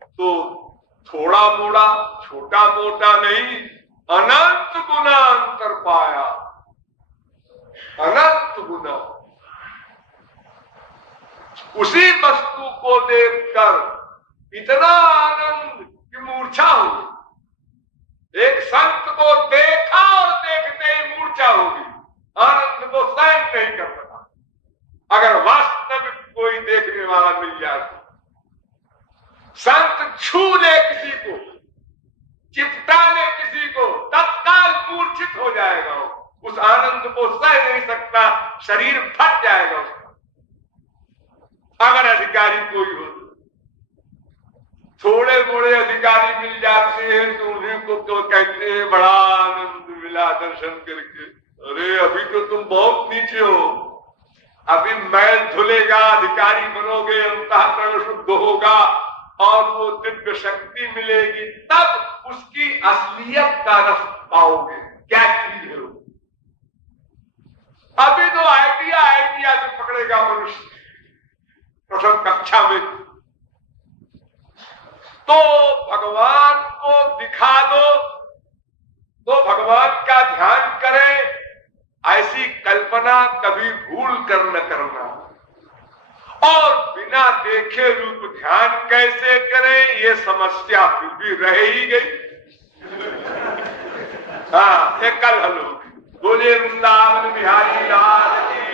तो थोड़ा मोड़ा, छोटा मोटा नहीं, अनंत गुना अंतर पाया, अनंत गुना। उसी वस्तु को देखकर इतना आनंद की मूर्छा होगी। एक संत को देखा और देखते ही मूर्छा होगी, आनंद को सहन नहीं कर सका। अगर वास्तविक कोई देखने वाला मिल जाए तो संत छू ले किसी को, चिपटा ले किसी को, तत्काल मूर्छित हो जाएगा। उस आनंद को सह नहीं सकता, शरीर फट जाएगा उसका। अगर अधिकारी कोई हो, थोड़े मोड़े अधिकारी मिल जाते हैं तो उन्हीं को तो कहते हैं बड़ा आनंद मिला दर्शन करके। अरे अभी तो तुम बहुत नीचे हो, अभी मैल धुलेगा, अधिकारी बनोगे, अंतःकरण शुद्ध होगा और वो दिव्य शक्ति मिलेगी, तब उसकी असलियत का रस पाओगे, क्या चीज है वो। अभी तो आइडिया से पकड़ेगा मनुष्य प्रथम कक्षा में, तो भगवान को दिखा दो, तो भगवान का ध्यान करें, ऐसी कल्पना कभी भूल कर न करना। और बिना देखे रूप ध्यान कैसे करें, ये समस्या फिर भी रह ही गई। हाँ, ये कल हल होगी। बोले वृंदावन बिहारी लाल की।